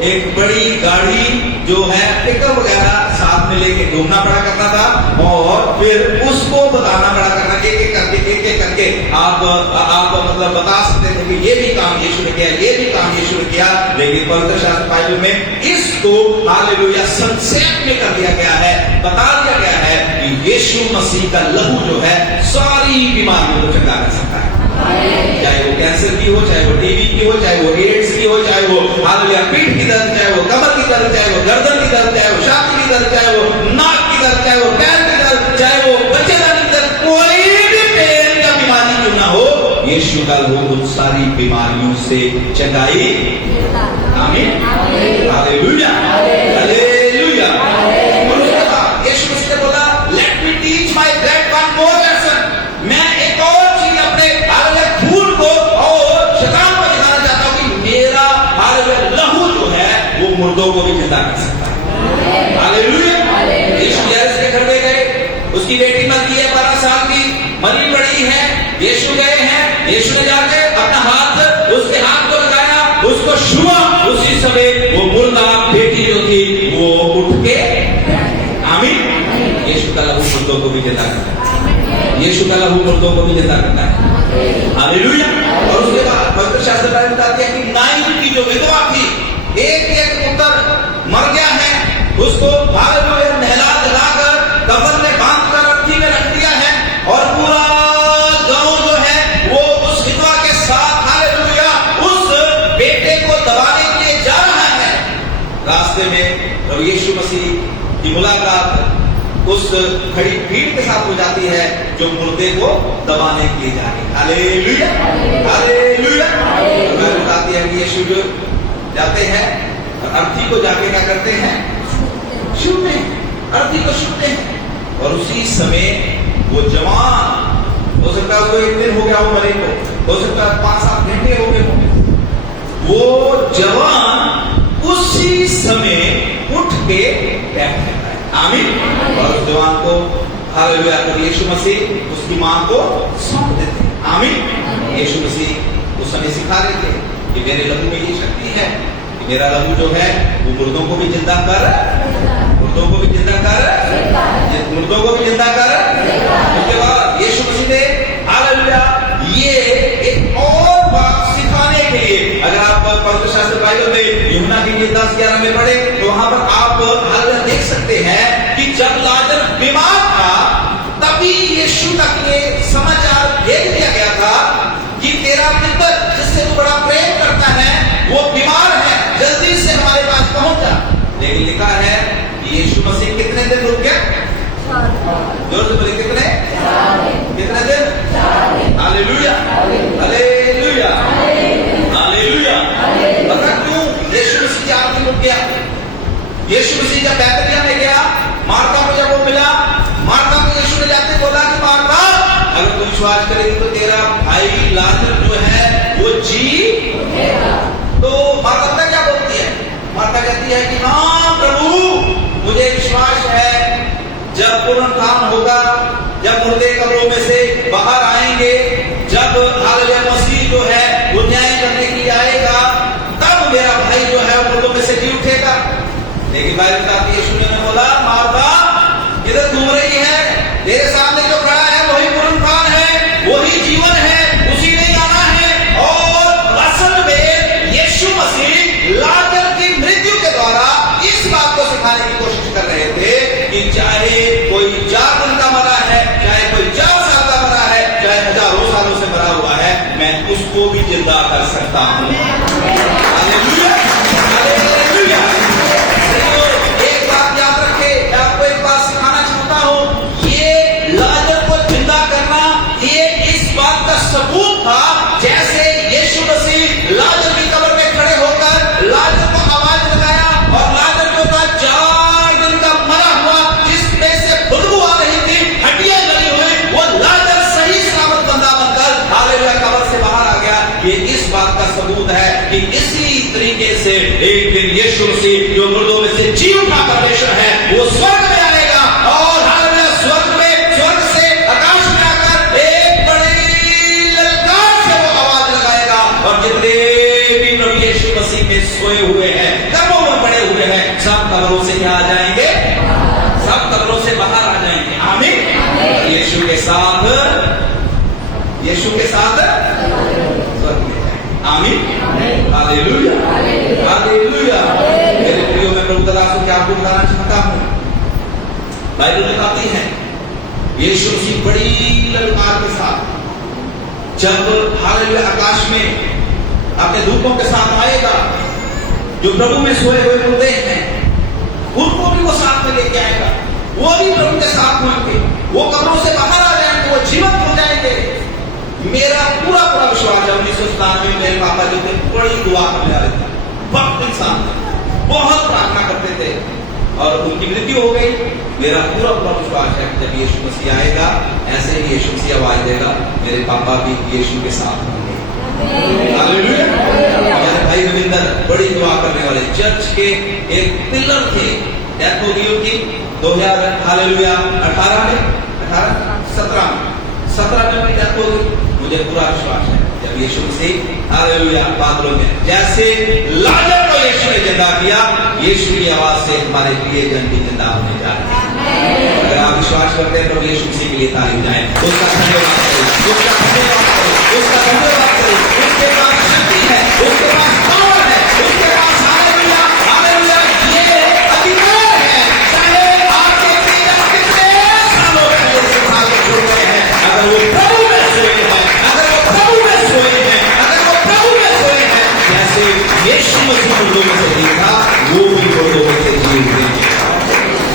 एक बड़ी गाड़ी जो है पिकअप वगैरह साथ में लेके घूमना पड़ा करना था और फिर उसको बताना पड़ा करना, एक एक करके आप मतलब बता सकते थे कि ये भी काम यीशु ने किया, ये भी काम यीशु ने किया। लेकिन पवित्र शास्त्र बाइबल में इसको हालेलुया संक्षेप में कर दिया गया है, बता दिया गया है कि यीशु मसीह का लहू जो है सारी बीमारियों को चंगा कर सकता है, चाहे वो कैंसर की हो, चाहे वो टीबी की हो, चाहे वो एड्स की हो, चाहे वो हालेलुया पीठ की दर्द, चाहे वो कमर की दर्द, चाहे वो गर्दन की दर्द, चाहे वो छाती की दर्द, चाहे वो नाक की दर्द, चाहे वो पैर की दर्द, चाहे वो बच्चेदानी की दर्द, कोई भी पेन का बीमारी क्यों ना हो, यीशु का लहू उन सारी बीमारियों से चंगाई। आमीन हालेलुया हालेलुया। और उसके बाद यीशु मसीह ने बोला, let me teach my bread one more lesson, मैं एक और चीज अपने हालेलुया फूल को और शैतान को दिखाना चाहता हूं कि मेरा हालेलुया लहू जो है वो मुर्दों को भी जिंदा कर सकता है। हालेलुया। यीशु याईरुस के घर में गए, उसकी बेटी मरी है 12 साल की, मरी पड़ी है, यीशु गए हैं, यीशु ने जाके अपना हाथ उसके हाथ को लगाया, उसको छुआ, उसी समय वो मुर्दा बेटी जो थी वो उठ के। आमीन। यीशु का लहू मुर्दों को भी जिंदा करता है, यीशु का लहू मुर्दों को भी जिंदा करता है। हालेलुया। और उसके बाद पवित्र शास्त्र में बताते हैं कि नाइन की जो विधवा थी, एक पुत्र मर गया है, उसको हालेलुया नहला धुलाकर कफन में बांधकर रस्सी में रख दिया है और पूरा गांव जो है वो उस विधवा के साथ हालेलुया उस बेटे को दबाने के लिए जा रहा है। रास्ते में प्रभु यीशु मसीह की मुलाकात उस खड़ी भीड़ के साथ हो जाती है जो मुर्दे को दबाने के लिए जा रही है। Hallelujah hallelujah. बताती है कि यीशु जो जाते हैं और अर्थी को जाके क्या करते हैं, छूते हैं, अर्थी को छूते हैं। और उसी समय वो जवान, हो सकता है उसको 1 दिन हो गया हो मरे को, हो सकता है 5-7 घंटे हो गए होंगे, वो जवान उसी समय उठ के बैठ जाता है। आमीन। और उस जवान को हालेलुया कर यीशु मसीह उसकी मां को सौंप देते हैं। आमीन। यीशु मसीह उस समय सिखा रहे थे कि मेरे लहू में ये शक्ति है कि मेरा लहू जो है वो मुर्दों को भी जिंदा कर, मुर्दों को भी जिंदा कर, मुर्दों को भी जिंदा कर। उसके बाद यीशु मसीह ने हालेलुया ये एक और बात सिखाने के लिए, अगर आप पवित्र शास्त्र बाइबल में यूहन्ना की इंजील 10:11 में पढ़े तो वहां पर आप हालेलुया देख सकते हैं कि जब लाजर बीमार था तभी यीशु तक ये समाचार भेज दिया गया था कि तेरा मित्र जिससे तू बड़ा प्रेम करता है वो बीमार है, जल्दी से हमारे पास पहुंच जा। लेकिन लिखा है कि यीशु मसीह कितने दिन रुक गया, जोर से बोले कितने दिन। Hallelujah hallelujah hallelujah. पता क्यों यीशु मसीह 4 दिन रुक गया? यीशु मसीह जब बैतनिय्याह में गया, मार्था को जब वो मिला, मार्था को यीशु ने जाते बोला कि मार्था अगर तू विश्वास करेगी तो तेरा भाई लाजर जो है वो जी उठेगा। तो मार्था क्या बोलती है? मार्था कहती है कि हाँ प्रभु मुझे विश्वास है जब पुनरुत्थान होगा, जब मुर्दे कब्रों में से बाहर आएंगे, जब हालेलुया मसीह जो है वो न्याय करने के लिए आएगा, तब मेरा भाई जो है मुर्दों में से जी उठेगा। लेकिन बाइबल का यीशु ने बोला मार्था किधर घूम रही है, तेरे सामने जो खड़ा है वही पुनरुत्थान है, वही जीवन है, उसी ने आना है। और असल में यीशु मसीह लाजर की मृत्यु के द्वारा इस बात को सिखाने की कोशिश कर रहे थे कि चाहे कोई 4 दिन का मरा है, चाहे कोई 4 साल का मरा है, चाहे हजारों सालों से मरा हुआ है, मैं उसको भी जिंदा कर सकता हूं। Hallelujah, hallelujah. एक बात याद रखे, आपको एक बात सिखाना चाहता हूं, ये लाजर को जिंदा करना ये इस बात का सबूत था, जैसे यीशु मसीह लाजर की कब्र में खड़े होकर लाजर को आवाज लगाया और लाजर जो था 4 दिन का मरा हुआ, जिसमें से खुशबू आ रही थी, हड्डियां गली हुई, वो लाजर सही सलामत बंदा बनकर हालेलुया कब्र से बाहर आ गया। ये इस बात का सबूत है कि इसी तरीके से एक दिन यीशु मसीह जो मुर्दों में से जी उठा परमेश्वर है, वो स्वर्ग में आएगा और हालेलुया स्वर्ग से आकाश में आकर एक बड़ी ललकार से वो आवाज लगाएगा और जितने भी प्रभु यीशु मसीह में सोए हुए हैं, कब्रों में पड़े हुए हैं, सब कब्रों से क्या आ जाएंगे? सब कब्रों से बाहर आ जाएंगे। आमीन। यीशु के साथ स्वर्ग में जाएंगे। आमीन, हालेलुया, हालेलुया। मेरे प्रियो, मैं प्रभु दासों क्या आपको बताना चाहता हूं, बाइबल में कहती है यीशु मसीह बड़ी ललकार के साथ जब हालेलुया आकाश में अपने दूतों के साथ आएगा, जो प्रभु में सोए हुए मुर्दे हैं उनको भी वो साथ में लेके आएगा, वो भी प्रभु के साथ होंगे, वो कब्रों से बाहर आ जाएंगे, वो जीवंत हो जाएंगे। मेरा पूरा विश्वास है 1997 में मेरे पापा जो थे बड़ी दुआ करने वाले थे, भक्त इंसान थे, बहुत प्रार्थना करते थे और उनकी मृत्यु हो गई। मेरा पूरा विश्वास है कि जब यीशु मसीह आएगा, ऐसे ही यीशु मसीह आवाज देगा, मेरे पापा भी यीशु के साथ होंगे। हालेलुया। मेरे भाई रविंदर बड़ी दुआ करने वाले, चर्च के एक पिलर थे, डेथ हो गई उनकी 2017 में उनकी डेथ हो गई। मुझे पूरा विश्वास है जब यीशु मसीह हालेलुया बादलों में जैसे लाजर को यीशु ने जिंदा किया, यीशु की आवाज से हमारे प्रिय जन भी जिंदा होने जा रहे हैं। अगर आप विश्वास करते हैं तो यीशु मसीह के लिए तारीफ जाए, उसका धन्यवाद करें, उसका धन्यवाद करें, उसका धन्यवाद करें। उसके पास शक्ति है, उसके पास पावर है, उसके पास हालेलुया हालेलुया ये अधिकार है। चाहे आपके प्रिय कितने सालों पहले से भाग छोड़ गए हैं, अगर वो प्रभु में सोए हैं, अगर वो प्रभु में सोए हैं, अगर वो प्रभु में सोए हैं, जैसे यीशु मसीह मुर्दों में से जीता, वो भी मुर्दों में से जी उठेंगे।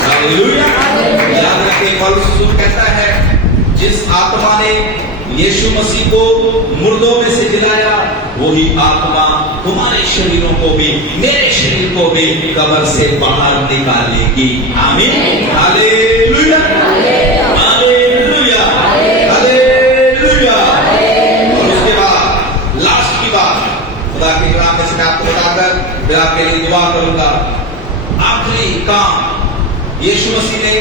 हालेलुया। याद रखें, पौलुस रसूल कहता है, जिस आत्मा ने यीशु मसीह को मुर्दों में से जिलाया, वही आत्मा तुम्हारे शरीरों को भी, मेरे शरीर को भी कब्र से बाहर निकालेगी। आमीन, हालेलुया, हालेलुया, हालेलुया। और उसके बाद लास्ट की बात खुदा के कलाम में से आपको बताकर फिर आपके लिए दुआ करूंगा। आखिरी काम यीशु मसीह ने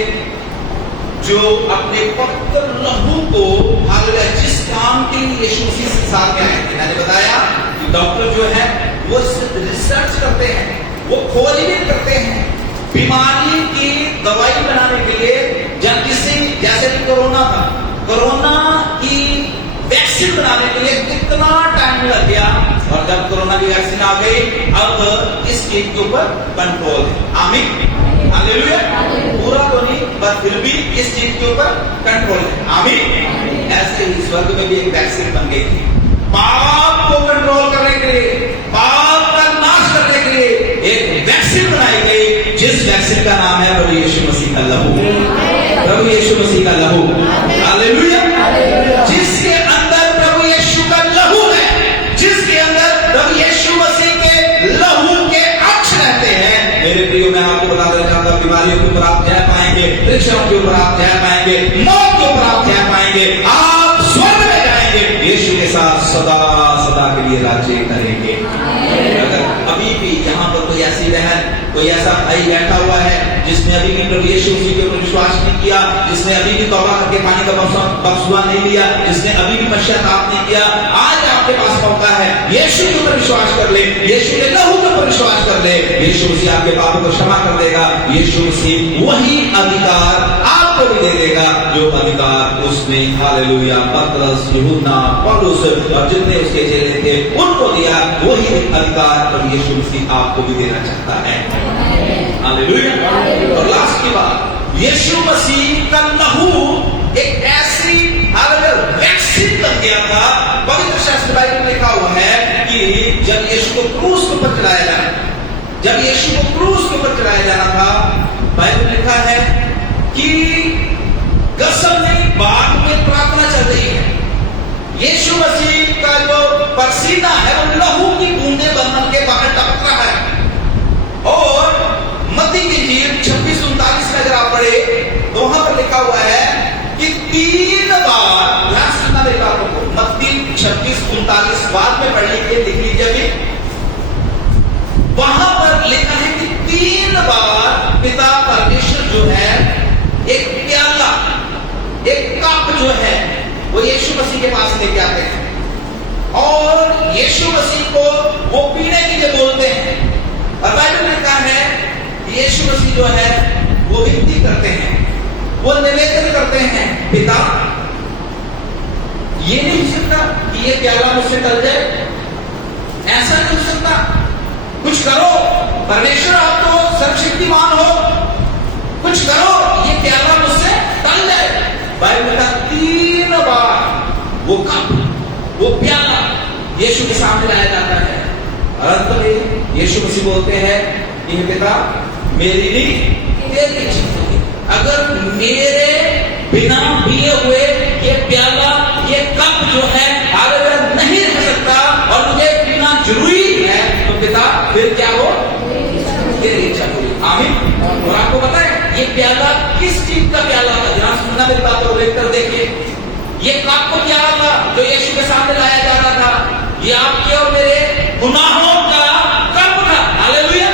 जो अपने पवित्र लहू को हालेलुया जिस काम के लिए यीशु मसीह संसार में आए थे, मैंने बताया कि डॉक्टर जो है वो रिसर्च करते हैं, वो खोजबीन करते हैं बीमारी की दवाई बनाने के लिए। जब किसी जैसे कि कोरोना था, कोरोना की वैक्सीन बनाने के लिए कितना टाइम लग गया, और जब कोरोना की वैक्सीन आ गई, अब इस चीज के ऊपर कंट्रोल है। आमीन, हालेलुया। पूरा तो नहीं, पर फिर भी इस चीज के ऊपर कंट्रोल है। आमीन। ऐसे ही स्वर्ग में भी एक वैक्सीन बन गई थी, पाप को कंट्रोल करने के लिए, पाप का नाश करने के लिए एक वैक्सीन बनाई गई, जिस वैक्सीन का नाम है प्रभु यीशु मसीह का लहू। प्रभु यीशु मसीह का लहू, हालेलुया। जिसके अंदर प्रभु यीशु का लहू है, जिसके अंदर प्रभु यीशु मसीह के लहू के अंश रहते हैं। मेरे प्रियो, मैं आपको बता देना चाहता हूं, बीमारियों के ऊपर आप जय पाएंगे, परीक्षाओं के ऊपर आप जय पाएंगे, मौत के ऊपर आप जय पाएंगे, आप स्वर्ग में जाएंगे, यीशु के साथ सदा सदा के लिए राज्य करेंगे। अगर अभी भी यहाँ पर कोई ऐसी बहन, कोई ऐसा भाई बैठा हुआ है जिसने अभी भी प्रभु यीशु मसीह के ऊपर विश्वास नहीं किया, जिसने अभी भी तौबा करके पानी का बपतिस्मा नहीं लिया, जिसने अभी भी पश्चाताप नहीं किया, आज आपके पास मौका है, यीशु के ऊपर विश्वास कर ले, यीशु के लहू के ऊपर विश्वास कर ले, यीशु मसीह आपके पापों को क्षमा कर देगा। यीशु मसीह वही अधिकार आपको भी दे देगा जो अधिकार उसने हालेलुया पतरस, यूहन्ना, पौलुस और जितने उसके चेले थे उनको दिया, वही अधिकार प्रभु यीशु मसीह आपको भी देना चाहता है। हालेलुया। और लास्ट की बात, यीशु मसीह का लहू एक ऐसी वैक्सीन बन गया था। पवित्र शास्त्र बाइबल में लिखा हुआ है कि जब यीशु को क्रूस के ऊपर चढ़ाया जाना, जब यीशु को क्रूस के ऊपर चढ़ाया जाना था, बाइबल में लिखा है कि गसमनी बाग में प्रार्थना चल रही है। यीशु मसीह का जो पसीना है वो लहू की बूंदे बन के बाहर टपक रहा है। और मत्ती की इंजील 26:39 में अगर आप पढ़े तो वहां पर लिखा हुआ है कि 3 बार, ध्यान सुनना मेरी बातों को, मत्ती 26:39 बाद में पढ़ लीजिए, लिख लीजिए अभी। वहां पर लिखा है कि 3 बार पिता परमेश्वर जो है एक प्याला, एक कप जो है वो यीशु मसीह के पास लेके आते हैं और यीशु मसीह को वो पीने के लिए बोलते हैं। और बाइबल में लिखा है यीशु मसीह जो है वो विनती करते हैं, वो निवेदन करते हैं, पिता ये नहीं हो सकता कि ये प्याला मुझसे टल जाए, ऐसा नहीं हो सकता, कुछ करो परमेश्वर, आप तो सर्वशक्तिमान हो, कुछ करो ये प्याला मुझसे टल जाए। बाइबल का 3 बार वो कप, वो प्याला यीशु के सामने लाया जाता है और अंत में यीशु मसीह बोलते हैं कि पिता मेरी नहीं तेरी इच्छा होगी। अगर मेरे बिना पिए हुए ये प्याला, ये कप जो है अगर नहीं रह सकता और मुझे पीना जरूरी है तो पिता फिर क्या हो, तेरी इच्छा होगी। आमीन। और आपको पता है ये प्याला किस चीज का प्याला था? जरा सुनना मेरी बात को लेकर देखिए। ये कप को प्याला था जो यीशु के सामने लाया जा रहा था, ये आपके और मेरे गुनाहों का कप था। हालेलुया।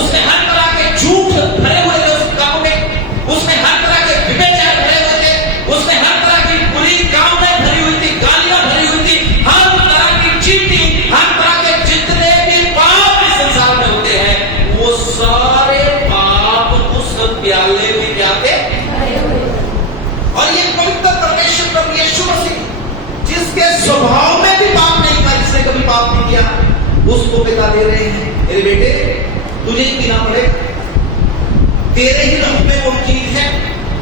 उसमें हर तरह के झूठ भरे हुए थे उस कप में, उसमें हर तरह के विभेचार भरे हुए थे, उसमें हर तरह की बुरी कामनाएं भरी हुई थी, गालियां भरी हुई थी, हर तरह की चीटिंग, हर तरह के जितने भी पाप इस संसार में होते हैं वो सारे पाप उस प्याले में क्या थे? और ये पवित्र परमेश्वर प्रभु यीशु मसीह जिसके स्वभाव में भी पाप नहीं था, जिसने कभी पाप नहीं किया, उसको पिता दे रहे हैं, मेरे बेटे तुझे ही पीना पड़ेगा, तेरे ही लहू में वो चीज है,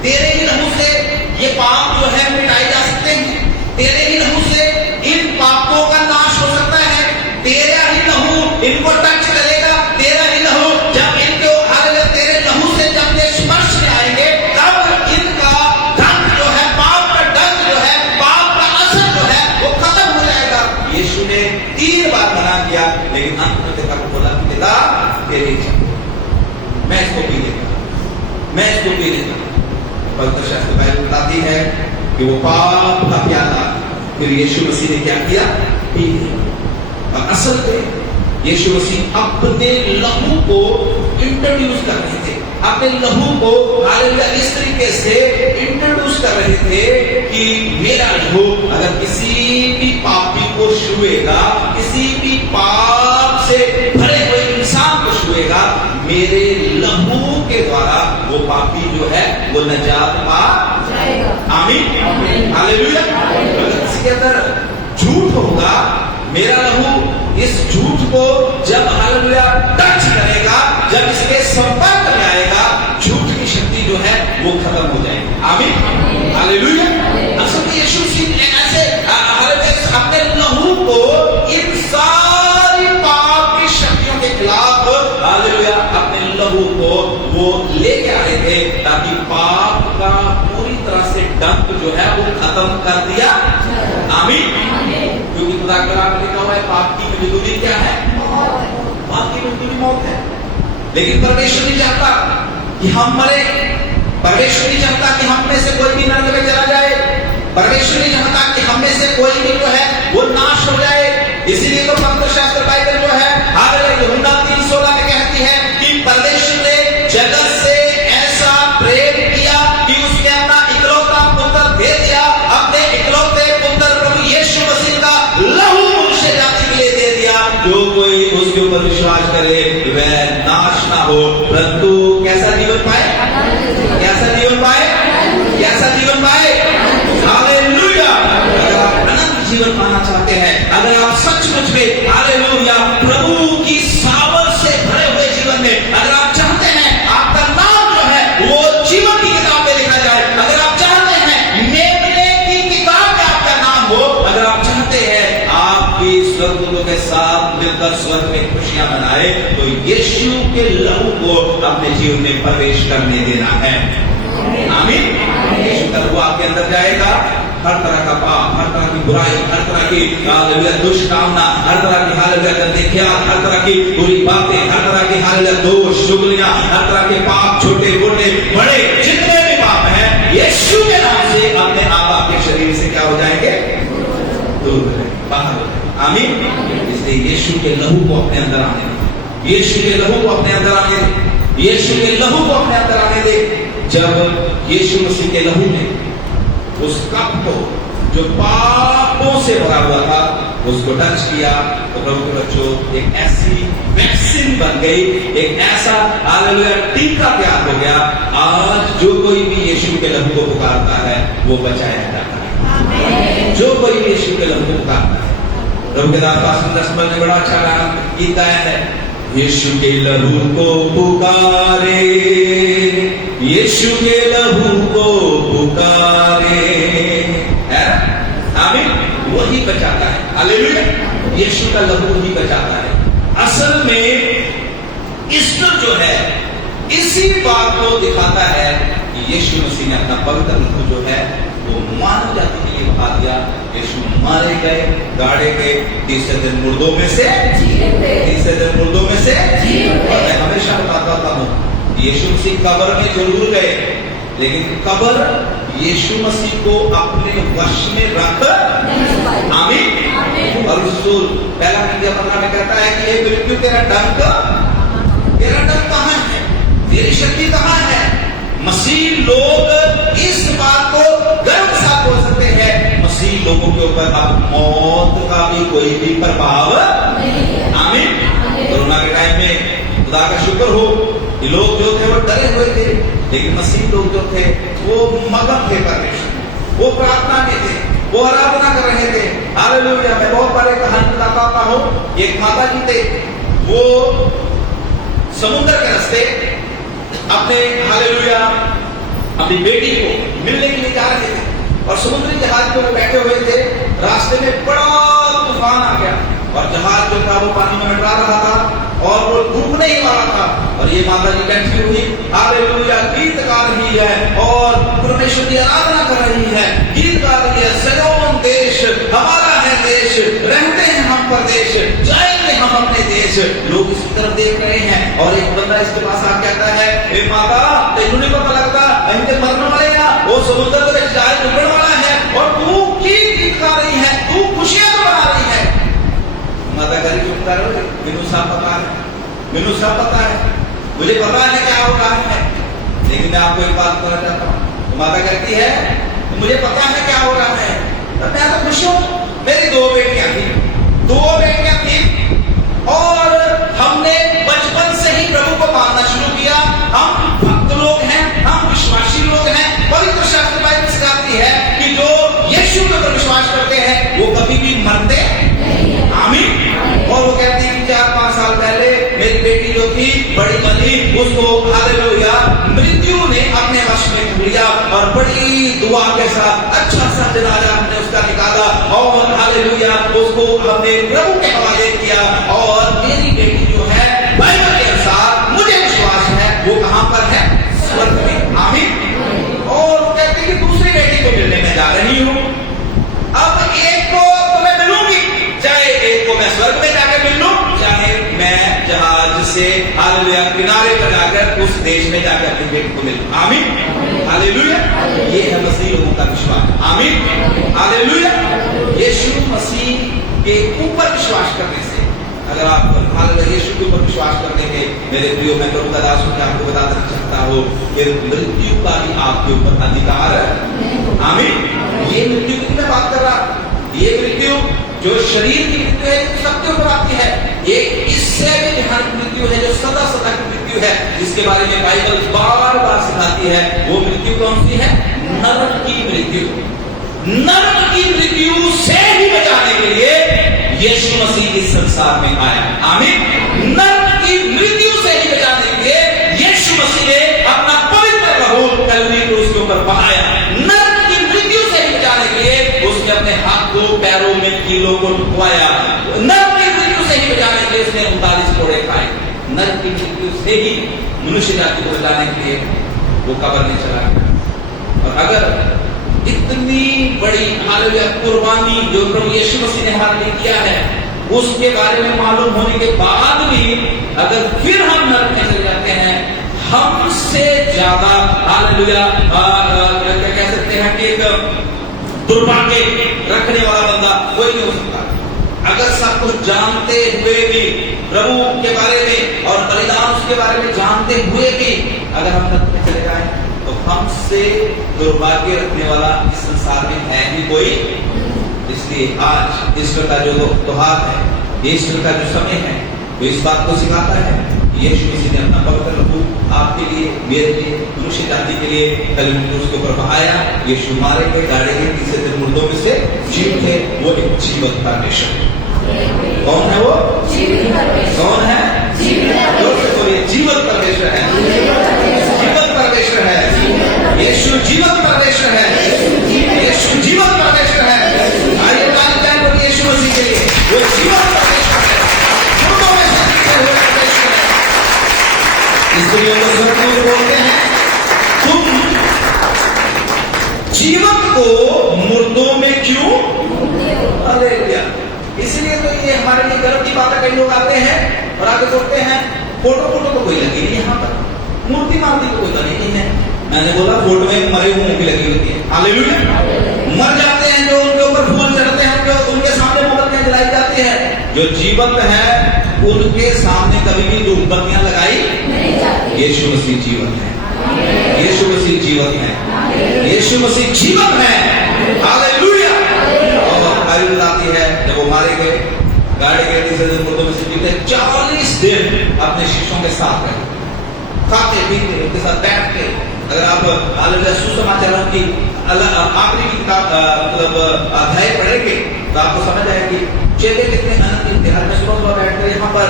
तेरे ही लहू से ये पाप जो है मिटाए जा सकते हैं, तेरे ही लहू से इन पापों का नाश हो सकता है, तेरा ही लहू इनको टच करेगा, तेरा ही लहू जब इनको तेरे लहू से जब ये स्पर्श में आएंगे तब इनका दंड जो है, पाप का दंड जो है, पाप का असर जो है वो खत्म हो जाएगा। यीशु ने 3 बार मना किया लेकिन अंत में पिता को बोला पिता तेरी इच्छा, मैं इसको पी लेता, मैं इसको पी लेता। पवित्र शास्त्र बाइबल बताती है कि वो पाप का प्याला फिर यीशु मसीह ने क्या किया? पी लिया। और असल में यीशु मसीह अपने लहू को इंट्रोड्यूस कर रहे थे, अपने लहू को हालेलुया इस तरीके से इंट्रोड्यूस कर रहे थे कि मेरा लहू अगर किसी भी पापी को छुएगा, किसी भी पाप से भरे हुए इंसान को छुएगा, मेरे लहू के द्वारा वो पापी जो है वो नजात पा जाएगा। आमीन। हालेलुया। अगर किसी के अंदर झूठ होगा, मेरा लहू इस झूठ को जब हालेलुया टच करेगा, जब इसके संपर्क में आएगा, झूठ की शक्ति जो है वो खत्म हो जाएगी। आमीन। हालेलुया। असल में यीशु मसीह ऐसे अपने लहू को इन सारी पाप की शक्तियों के खिलाफ हालेलुया अपने लहू को वो लेके आए थे ताकि पाप का पूरी तरह से डंक जो है वो खत्म कर दिया। आमीन। क्योंकि खुदा के कलाम में लिखा हुआ है पाप की मजदूरी क्या है? पाप की मजदूरी मौत है। लेकिन परमेश्वर नहीं चाहता कि हम मरे, परमेश्वर नहीं चाहता कि हम में से कोई भी नरक में चला जाए, परमेश्वर नहीं चाहता कि हम में से कोई भी जो है वो नाश हो जाए। इसीलिए तो पवित्र शास्त्र बाइबल जो है यूहन्ना 3:16 में कहती है कि परमेश्वर ने जगत से ऐसा प्रेम किया कि उसने अपना इकलौता पुत्र दे दिया, अपने इकलौते पुत्र प्रभु यीशु मसीह का लहू मनुष्य जाति के लिए दे दिया, जो कोई उसके ऊपर विश्वास करे वह नाश ना हो परंतु कैसा जीवन पाए? खुशियां मनाए, तो यीशु के लहू को अपने जीवन में प्रवेश करने देना है। आमीन। यीशु का लहू आपके अंदर जाएगा, हर तरह का पाप, हर तरह की बुराई, हर तरह की दुष्कामना, हर तरह की हालेलुया गंदे ख्याल, हर तरह की बुरी बातें, हर तरह की हालेलुया दोष, चुगलियां, हर तरह के पाप, छोटे मोटे बड़े जितने भी पाप हैं, यीशु के नाम से अपने आप आपके शरीर से क्या हो जाएंगे? दूर हो जाएंगे, बाहर हो जाएंगे। आमीन। इसलिए यीशु के लहू को अपने अंदर आने दे, यीशु के लहू को अपने अंदर आने दे, यीशु के लहू को अपने अंदर आने दे। जब यीशु मसीह के लहू ने उस कप को जो पापों से भरा हुआ था उसको टच किया, तो प्रभु के बच्चों एक ऐसी वैक्सीन बन गई, एक ऐसा हालेलुया टीका तैयार हो गया। आज जो कोई भी यीशु के लहू को पुकारता है वो बचाया जाता है। जो कोई भी यीशु के लहू को पुकारता है, प्रभु के दास पास्टर समझ में बड़ा अच्छा गीत गाया है, यीशु के लहू को पुकारे, यीशु के लहू को पुकारे, है आमीन। वही बचाता है, हालेलुया। यीशु का लहू ही बचाता है। असल में ईस्टर जो है इसी बात को दिखाता है कि यीशु मसीह ने अपना पवित्र लहू जो है वो मानव जाति के लिए बहा दिया। यीशु मारे गए, गाड़े गए, तीसरे दिन मुर्दों में से, तीसरे दिन मुर्दों में से, और मैं हमेशा बताता हूँ यीशु मसीह कब्र में जरूर गए, लेकिन कब्र यीशु मसीह को अपने वश में रख, आमीन। और रसूल पहला पन्ना में कहता है कि ये मृत्यु तेरा डंक कहाँ है, तेरी शक्ति कहाँ है। मसीह लोग इस बात को गर्व के साथ बोल सकते हैं, मसीह लोगों के ऊपर अब मौत का भी कोई भी प्रभाव नहीं है, आमीन। कोरोना के टाइम में खुदा का शुक्र हो, लोग जो थे वो डरे हुए थे, लेकिन मसीह लोग जो थे वो मगन थे परमेश्वर, वो प्रार्थना में थे, वो आराधना कर रहे थे। हालेलुया। मैं बहुत बड़े कहानी बताता हूँ। एक माता जी थे, वो समुद्र के रास्ते अपने हालेलुया अपनी बेटी को मिलने के लिए जा रहे थे, और समुद्री जहाज में वो बैठे हुए थे। रास्ते में बड़ा तूफान आ गया और जहाज जो था वो पानी में मंडरा रहा था और वो डूबने ही वाला था। और ये माता जी बैठी हुई हालेलुया गीत गा रही है और परमेश्वर की आराधना कर रही है, गीत गा रही है, सयोन देश हमारा है देश, रहते हैं हम परदेश, जाएंगे हम अपने देश। लोग इस तरफ देख रहे हैं और एक बंदा इसके पास आ कहता है, ए माता तेनू नहीं पता लगता इनके मरने वाले हैं, वो समुद्र में जहाज डूबने वाला है और तू की गीत गा रही है, तू खुशियां मना रही है। माता करी चुप कर, मैनू सब पता है, मैनू सब पता है, मुझे पता है क्या हो रहा है, लेकिन मैं आपको एक बात कहना चाहता हूँ। तो माता कहती है मुझे पता है क्या हो रहा है, तो मैं तो खुश हूँ। मेरी दो बेटियां थी और हमने बचपन से ही प्रभु को मानना शुरू किया। हम भक्त लोग हैं, हम विश्वासी लोग हैं। पवित्र शास्त्र बाइबल सिखाती है कि जो यीशु के ऊपर विश्वास करते हैं वो कभी भी मरते नहीं, आमीन। और वो कहती है कि 4-5 साल पहले मेरी बेटी जो थी बड़ी बनी, उसको हालेलुया मृत्यु ने अपने वश में लिया और बड़ी दुआ के साथ अच्छा सा जनाजा हमने उसका निकाला और हालेलुया उसको हमने प्रभु के हवाले किया। और मेरी बेटी जो है बाइबल के अनुसार मुझे विश्वास है वो कहां पर है, स्वर्ग में, आमीन। और वो कहते कि दूसरी बेटी को मिलने में जा रही हूं, अब एक को तो मैं मिलूंगी, चाहे एक को मैं स्वर्ग में जाकर मिल लूं, चाहे मैं जहाज से हालेलुया किनारे पर जाकर उस देश में जाकर अपनी बेटी को मिलूं, आमीन। हालेलुया। ये है मसीह लोगों का विश्वास, आमीन। हालेलुया। यीशु मसीह के ऊपर विश्वास करने से, अगर आप हालेलुया यीशु के ऊपर विश्वास करने के मेरे प्रियो मैं प्रभु का दास हूं, आपको बताना चाहता हूं कि मृत्यु का भी आपके ऊपर अधिकार है, आमीन। ये मृत्यु की मैं बात कर रहा, ये मृत्यु जो शरीर की मृत्यु है सबके ऊपर आती है। एक इससे भी भयानक मृत्यु है जो सदा सदा की मृत्यु है, जिसके बारे में बाइबल बार बार सिखाती है। वो मृत्यु कौन सी है? नरक की मृत्यु। नरक की मृत्यु से ही बचाने के लिए यीशु मसीह इस संसार में आया, आमीन। नरक की मृत्यु से ही बचाने के लिए यीशु मसीह ने अपना पवित्र लहू कलवरी क्रूस के ऊपर बहाया। नरक की मृत्यु से ही बचाने के लिए उसने अपने हाथों पैरों में कीलों को ठुकवाया। नरक की मृत्यु से ही बचाने के लिए उसने 39 कोड़े नर की मृत्यु से ही मनुष्य जाति को बचाने के लिए वो कब्र में चला गया। और अगर इतनी बड़ी हालेलुया कुर्बानी जो प्रभु यीशु मसीह ने हमारे लिए किया है, उसके बारे में मालूम होने के बाद भी अगर फिर हम नरक में चले जाते हैं, हमसे ज्यादा हालेलुया क्या कह सकते हैं कि एक दुर्भाग्य रखने वाला बंदा कोई नहीं हो सकता। अगर सब कुछ जानते हुए भी प्रभु के बारे में और बलिदान उसके बारे में जानते हुए भी अगर हम नरक में चले जाएं, तो हमसे दुर्भाग्य रखने वाला इस संसार में है ही कोई। इसलिए आज ईस्टर का जो त्योहार है, ईस्टर का जो समय है, वो इस बात को सिखाता है कि यीशु मसीह ने अपना पवित्र लहू आपके लिए, मेरे लिए, मनुष्य जाति के लिए कलम क्रूस के ऊपर बहाया। यीशु मारे गए, गाड़े गए, तीसरे दिन मुर्दों में से जी उठे। वो एक जीवित परमेश्वर है। कौन है वो? कौन है? जोर से बोलिए, जीवित परमेश्वर है। जीवित परमेश्वर है। यीशु जीवित परमेश्वर है। यीशु जीवित परमेश्वर है। आइए ताली बजाएं प्रभु यीशु मसीह के लिए। वो जीवित परमेश्वर है, मुर्दों में से जीते हुए परमेश्वर है। इसलिए वो सब बोलते हैं, तुम जीवन को मुर्दों में क्यों? हालेलुया। इसलिए तो ये हमारे लिए गर्व की बात है। कई लोग आते हैं और आगे बोलते हैं फोटो तो कोई लगी नहीं, यहाँ पर मूर्ति मार्ति तो कोई लगी नहीं है। मैंने बोला फोटो में मरे हुए की लगी होती है। हालेलुया। मर जाते हैं जो, उनके ऊपर फूल चढ़ते हैं, उनके सामने मोमबत्तियां जलाई जाती है। जो जीवंत है उनके सामने कभी भी धूप बत्तियां लगाई नहीं जाती। यीशु मसीह जीवंत है। यीशु मसीह जीवंत है। यीशु मसीह जीवंत है। हालेलुया। बाइबल बताती है जब वो मारे गए, गाड़े गए, तीसरे दिन मुर्दों में से जीते, 40 दिन अपने शिष्यों के साथ रहे, खाते पीते उनके साथ बैठ के। अगर आप हालेलुया सुसमाचारों की आखिरी मतलब अध्याय पढ़ेंगे तो आपको समझ आएगी चेले कितने आनंदित थे। हर में सुबह बैठ कर यहाँ पर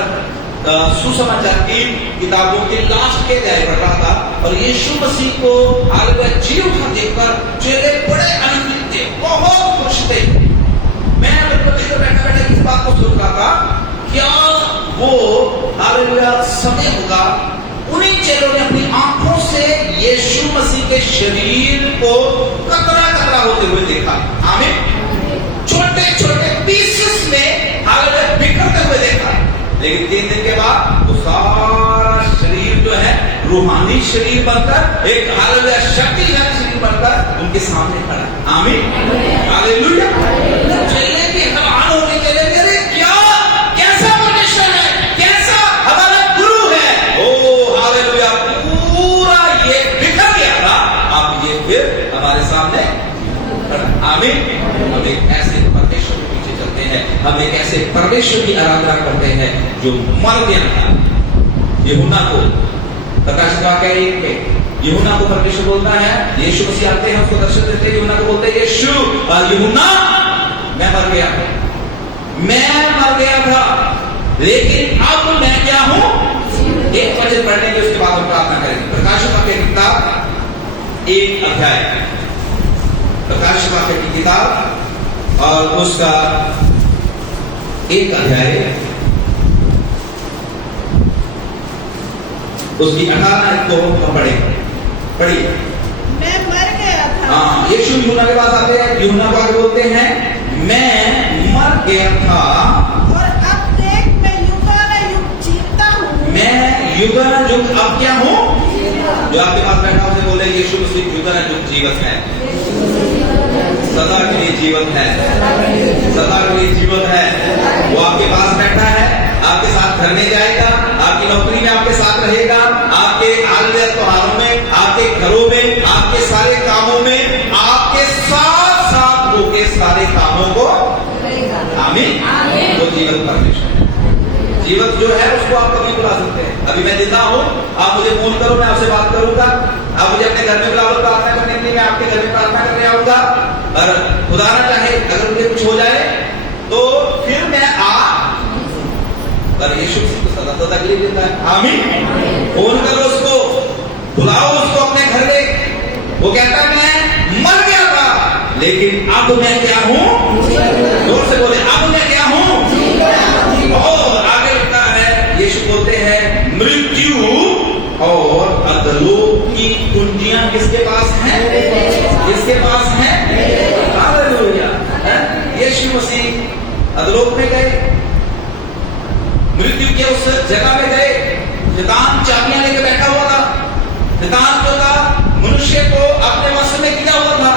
सुसमाचार की किताबों के लास्ट के अध्याय पढ़ रहा था और यीशु मसीह को हालेलुया जी उठा देखकर चेले बड़े आनंदित थे, बहुत खुश थे। मैं बिल्कुल बैठा बैठा इस बात को सोच रहा था, क्या वो हालेलुया समय होगा उन्हीं चेलों ने अपनी आंखों से यीशु मसीह के शरीर को कतरा कतरा होते हुए देखा। आमीन। छोटे छोटे पीसेस में हालेलुया बिखरते हुए देखा। लेकिन 3 दिन के बाद वो सारा शरीर जो है रूहानी शरीर बनकर एक हालेलुया शक्तिशाली शरीर बनकर उनके सामने खड़ा। आमीन। हालेलुया। चेले भी हैरान हो गए। चेले अरे क्या, कैसा परमेश्वर है, कैसा हमारा गुरु है। ओ हालेलुया, पूरा ये बिखर गया था, अब ये फिर हमारे सामने खड़ा। आमीन। हम एक ऐसे परमेश्वर के पीछे चलते हैं, हम एक ऐसे परमेश्वर की आराधना करते हैं जो मर गया था। यूहन्ना को प्रकाशित वाक्य 1 में यूहन्ना को परमेश्वर बोलता है, यीशु मसीह आते हैं, उसको दर्शन देते हैं, यूहन्ना को बोलते हैं, यीशु यूहन्ना मैं मर गया था, लेकिन अब मैं क्या हूं? एक वचन पढ़ने के उसके बाद हम प्रार्थना करेंगे। प्रकाशित वाक्य की किताब 1 अध्याय, प्रकाशित वाक्य की किताब और उसका 1 अध्याय उसकी 18 को हम पढ़िए। मैं मर गया था। हाँ, यीशु यूहन्ना के पास आते हैं, यूहन्ना को आगे बोलते हैं, मैं मर गया था और अब देख मैं युगानुयुग जीता हूँ। मैं युगानुयुग अब क्या हूँ? जो आपके पास बैठा उसे बोले, यीशु मसीह युगानुयुग जीवत है, सदा के लिए जीवत है, सदा के लिए जीवत है। वो आपके पास बैठा है, आपके साथ घर में जाएगा, आपकी नौकरी में आपके साथ रहेगा, आपके हालेलुया त्योहारों में, आपके घरों में, आपके सारे कामों में, आपके साथ साथ वो के सारे कामों को। आमीन। वो जीवत परमेश्वर है। जीवत जो है उसको आप कभी बुला सकते हैं। अभी मैं जिंदा हूँ, आप मुझे फोन करो, मैं आपसे बात करूंगा। आप मुझे अपने घर में बुलाओ, प्रार्थना करने के लिए मैं आपके घर में प्रार्थना करने आऊंगा। और खुदा ना चाहे अगर मुझे कुछ हो जाए तो फिर मैं पर यीशु को सदा सदा के लिए देता है। आमीन। फोन करो उसको, बुलाओ उसको अपने घर में। वो कहता है मैं मर गया था, लेकिन अब मैं क्या हूँ? जोर से बोले, अब मैं क्या हूँ? और आगे लिखता है, यीशु बोलते हैं किसके पास है? किसके पास है? हालेलुया। यीशु मसीह अधोलोक में गए, मृत्यु के उस जगह में गए, शैतान चाबियां लेकर बैठा हुआ था। शैतान जो था मनुष्य को अपने वश में किया हुआ था,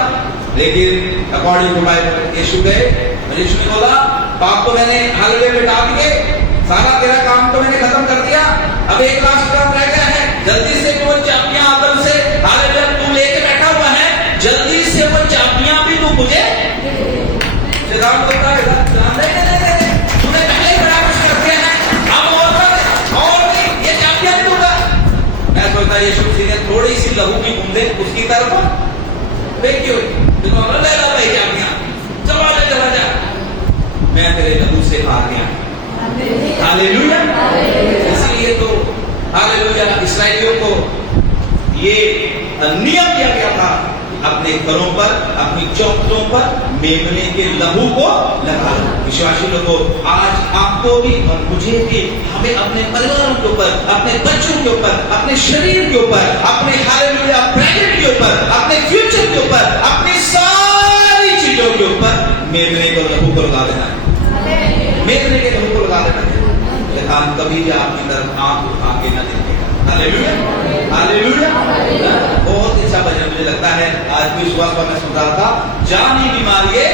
लेकिन अकॉर्डिंग टू बाइबल यीशु गए, यीशु ने बोला पाप तो मैंने हालेलुया मिटा दिए, सारा तेरा काम तो मैंने खत्म कर दिया, अब एक लास्ट काम रह गया है, जल्दी से वो चाबियां आदम से हालेलुया तू लेके बैठा हुआ है, जल्दी से वो चाबियां भी तू मुझे। शैतान बोलता है तूने पहले ही बड़ा कुछ कर दिया है, अब और नहीं, ये चाबियां भी दूंगा। मैं सोचता यीशु मसीह ने थोड़ी सी लहू की बूंदे उसकी तरफ फेंकी हुई, देखो ले ला भाई चाबियां, चला जा, मैं तेरे लहू से हार गया। हालेलुया। इसलिए तो हालेलुया इस्राएलियों को ये नियम दिया गया था, अपने घरों पर, अपनी चौखटों पर मेमने के लहू को लगा। विश्वासी लोगों, आज आपको भी और मुझे भी, हमें अपने परिवारों के ऊपर, अपने बच्चों के ऊपर, अपने शरीर के ऊपर, अपने हालेलुया प्रेजेंट के ऊपर, अपने फ्यूचर के ऊपर, अपनी सारी चीजों के ऊपर मेमने को लहू को लगा देना है। मेमने के लहू को लगा देना है। शैतान कभी भी आपकी तरफ आंख उठा के न देखेगा। Hallelujah, hallelujah. बहुत अच्छा भजन मुझे लगता है, आज भी सुबह सुबह मैं सुन रहा था, जानी बीमारी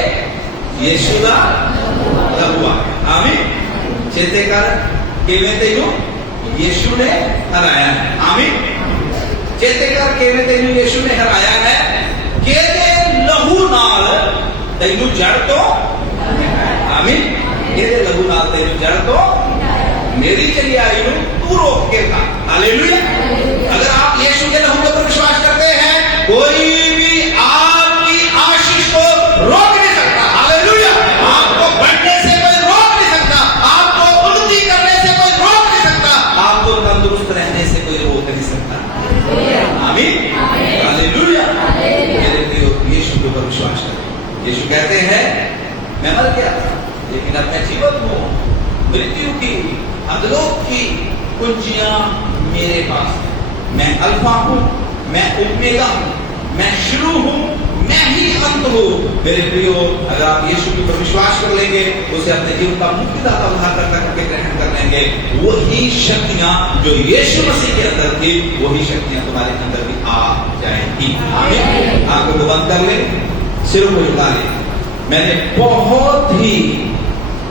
यीशु का लहू आ गया। आमीन। चेते कर केवे तेनु यीशु ने हराया है। आमीन। चेते कर केवे तेनु यीशु ने हराया है, केदे लहू नाल तेनु जड़ तो। आमीन। केदे लहू नाल तेनु जड़ तो मेरी चली आई हूं, तू रोक के था। हालेलुया। अगर आप यीशु के लहू पर विश्वास करते हैं, कोई भी आपकी आशीष को रोक नहीं सकता। हालेलुया। आपको बढ़ने से कोई रोक नहीं सकता, आपको उन्नति करने से कोई रोक नहीं सकता, आपको तंदुरुस्त रहने से कोई रोक नहीं सकता। आमीन। हालेलुया। मेरे प्रियो, यीशु के ऊपर विश्वास करें। यीशु कहते हैं मैं मर गया लेकिन अब मैं जीवित हूं, मृत्यु की अधोलोक की कुंजियां मेरे पास है। मैं अल्फा हूं, मैं ओमेगा हूं, मैं शुरू हूं, मैं ही अंत हूं। मेरे प्रियो, अगर आप यीशु के ऊपर विश्वास कर लेंगे, उसे अपने जीवन का मुक्तिदाता उद्धारकर्ता करके ग्रहण कर लेंगे, वही शक्तियां जो यीशु मसीह के अंदर थी, वही शक्तियां तुम्हारे अंदर भी आ जाएंगी। आमीन। आंखों को बंद कर ले, सिरों को झुका ले। मैंने बहुत ही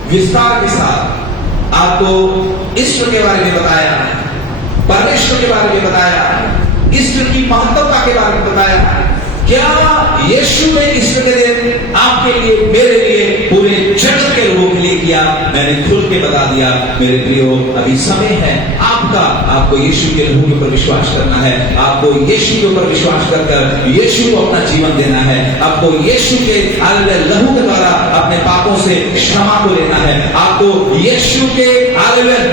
विस्तार के साथ आपको ईश्वर के बारे में बताया, परमेश्वर के बारे में बताया, ईश्वर की महत्वता के बारे में बताया। क्या यीशु ने ईश्वर के दिन आपके लिए, मेरे लिए, पूरे जगत के लोगों के लिए किया, मैंने खुल के बता दिया। मेरे प्रियो, अभी समय है आपको यीशु के लहू के ऊपर विश्वास करना है, आपको यीशु के ऊपर विश्वास कर यीशु को अपना जीवन देना है, आपको यीशु के लहू के द्वारा अपने पापों से क्षमा को लेना है, आपको यीशु के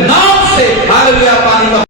नाम से हालेलुया पानी का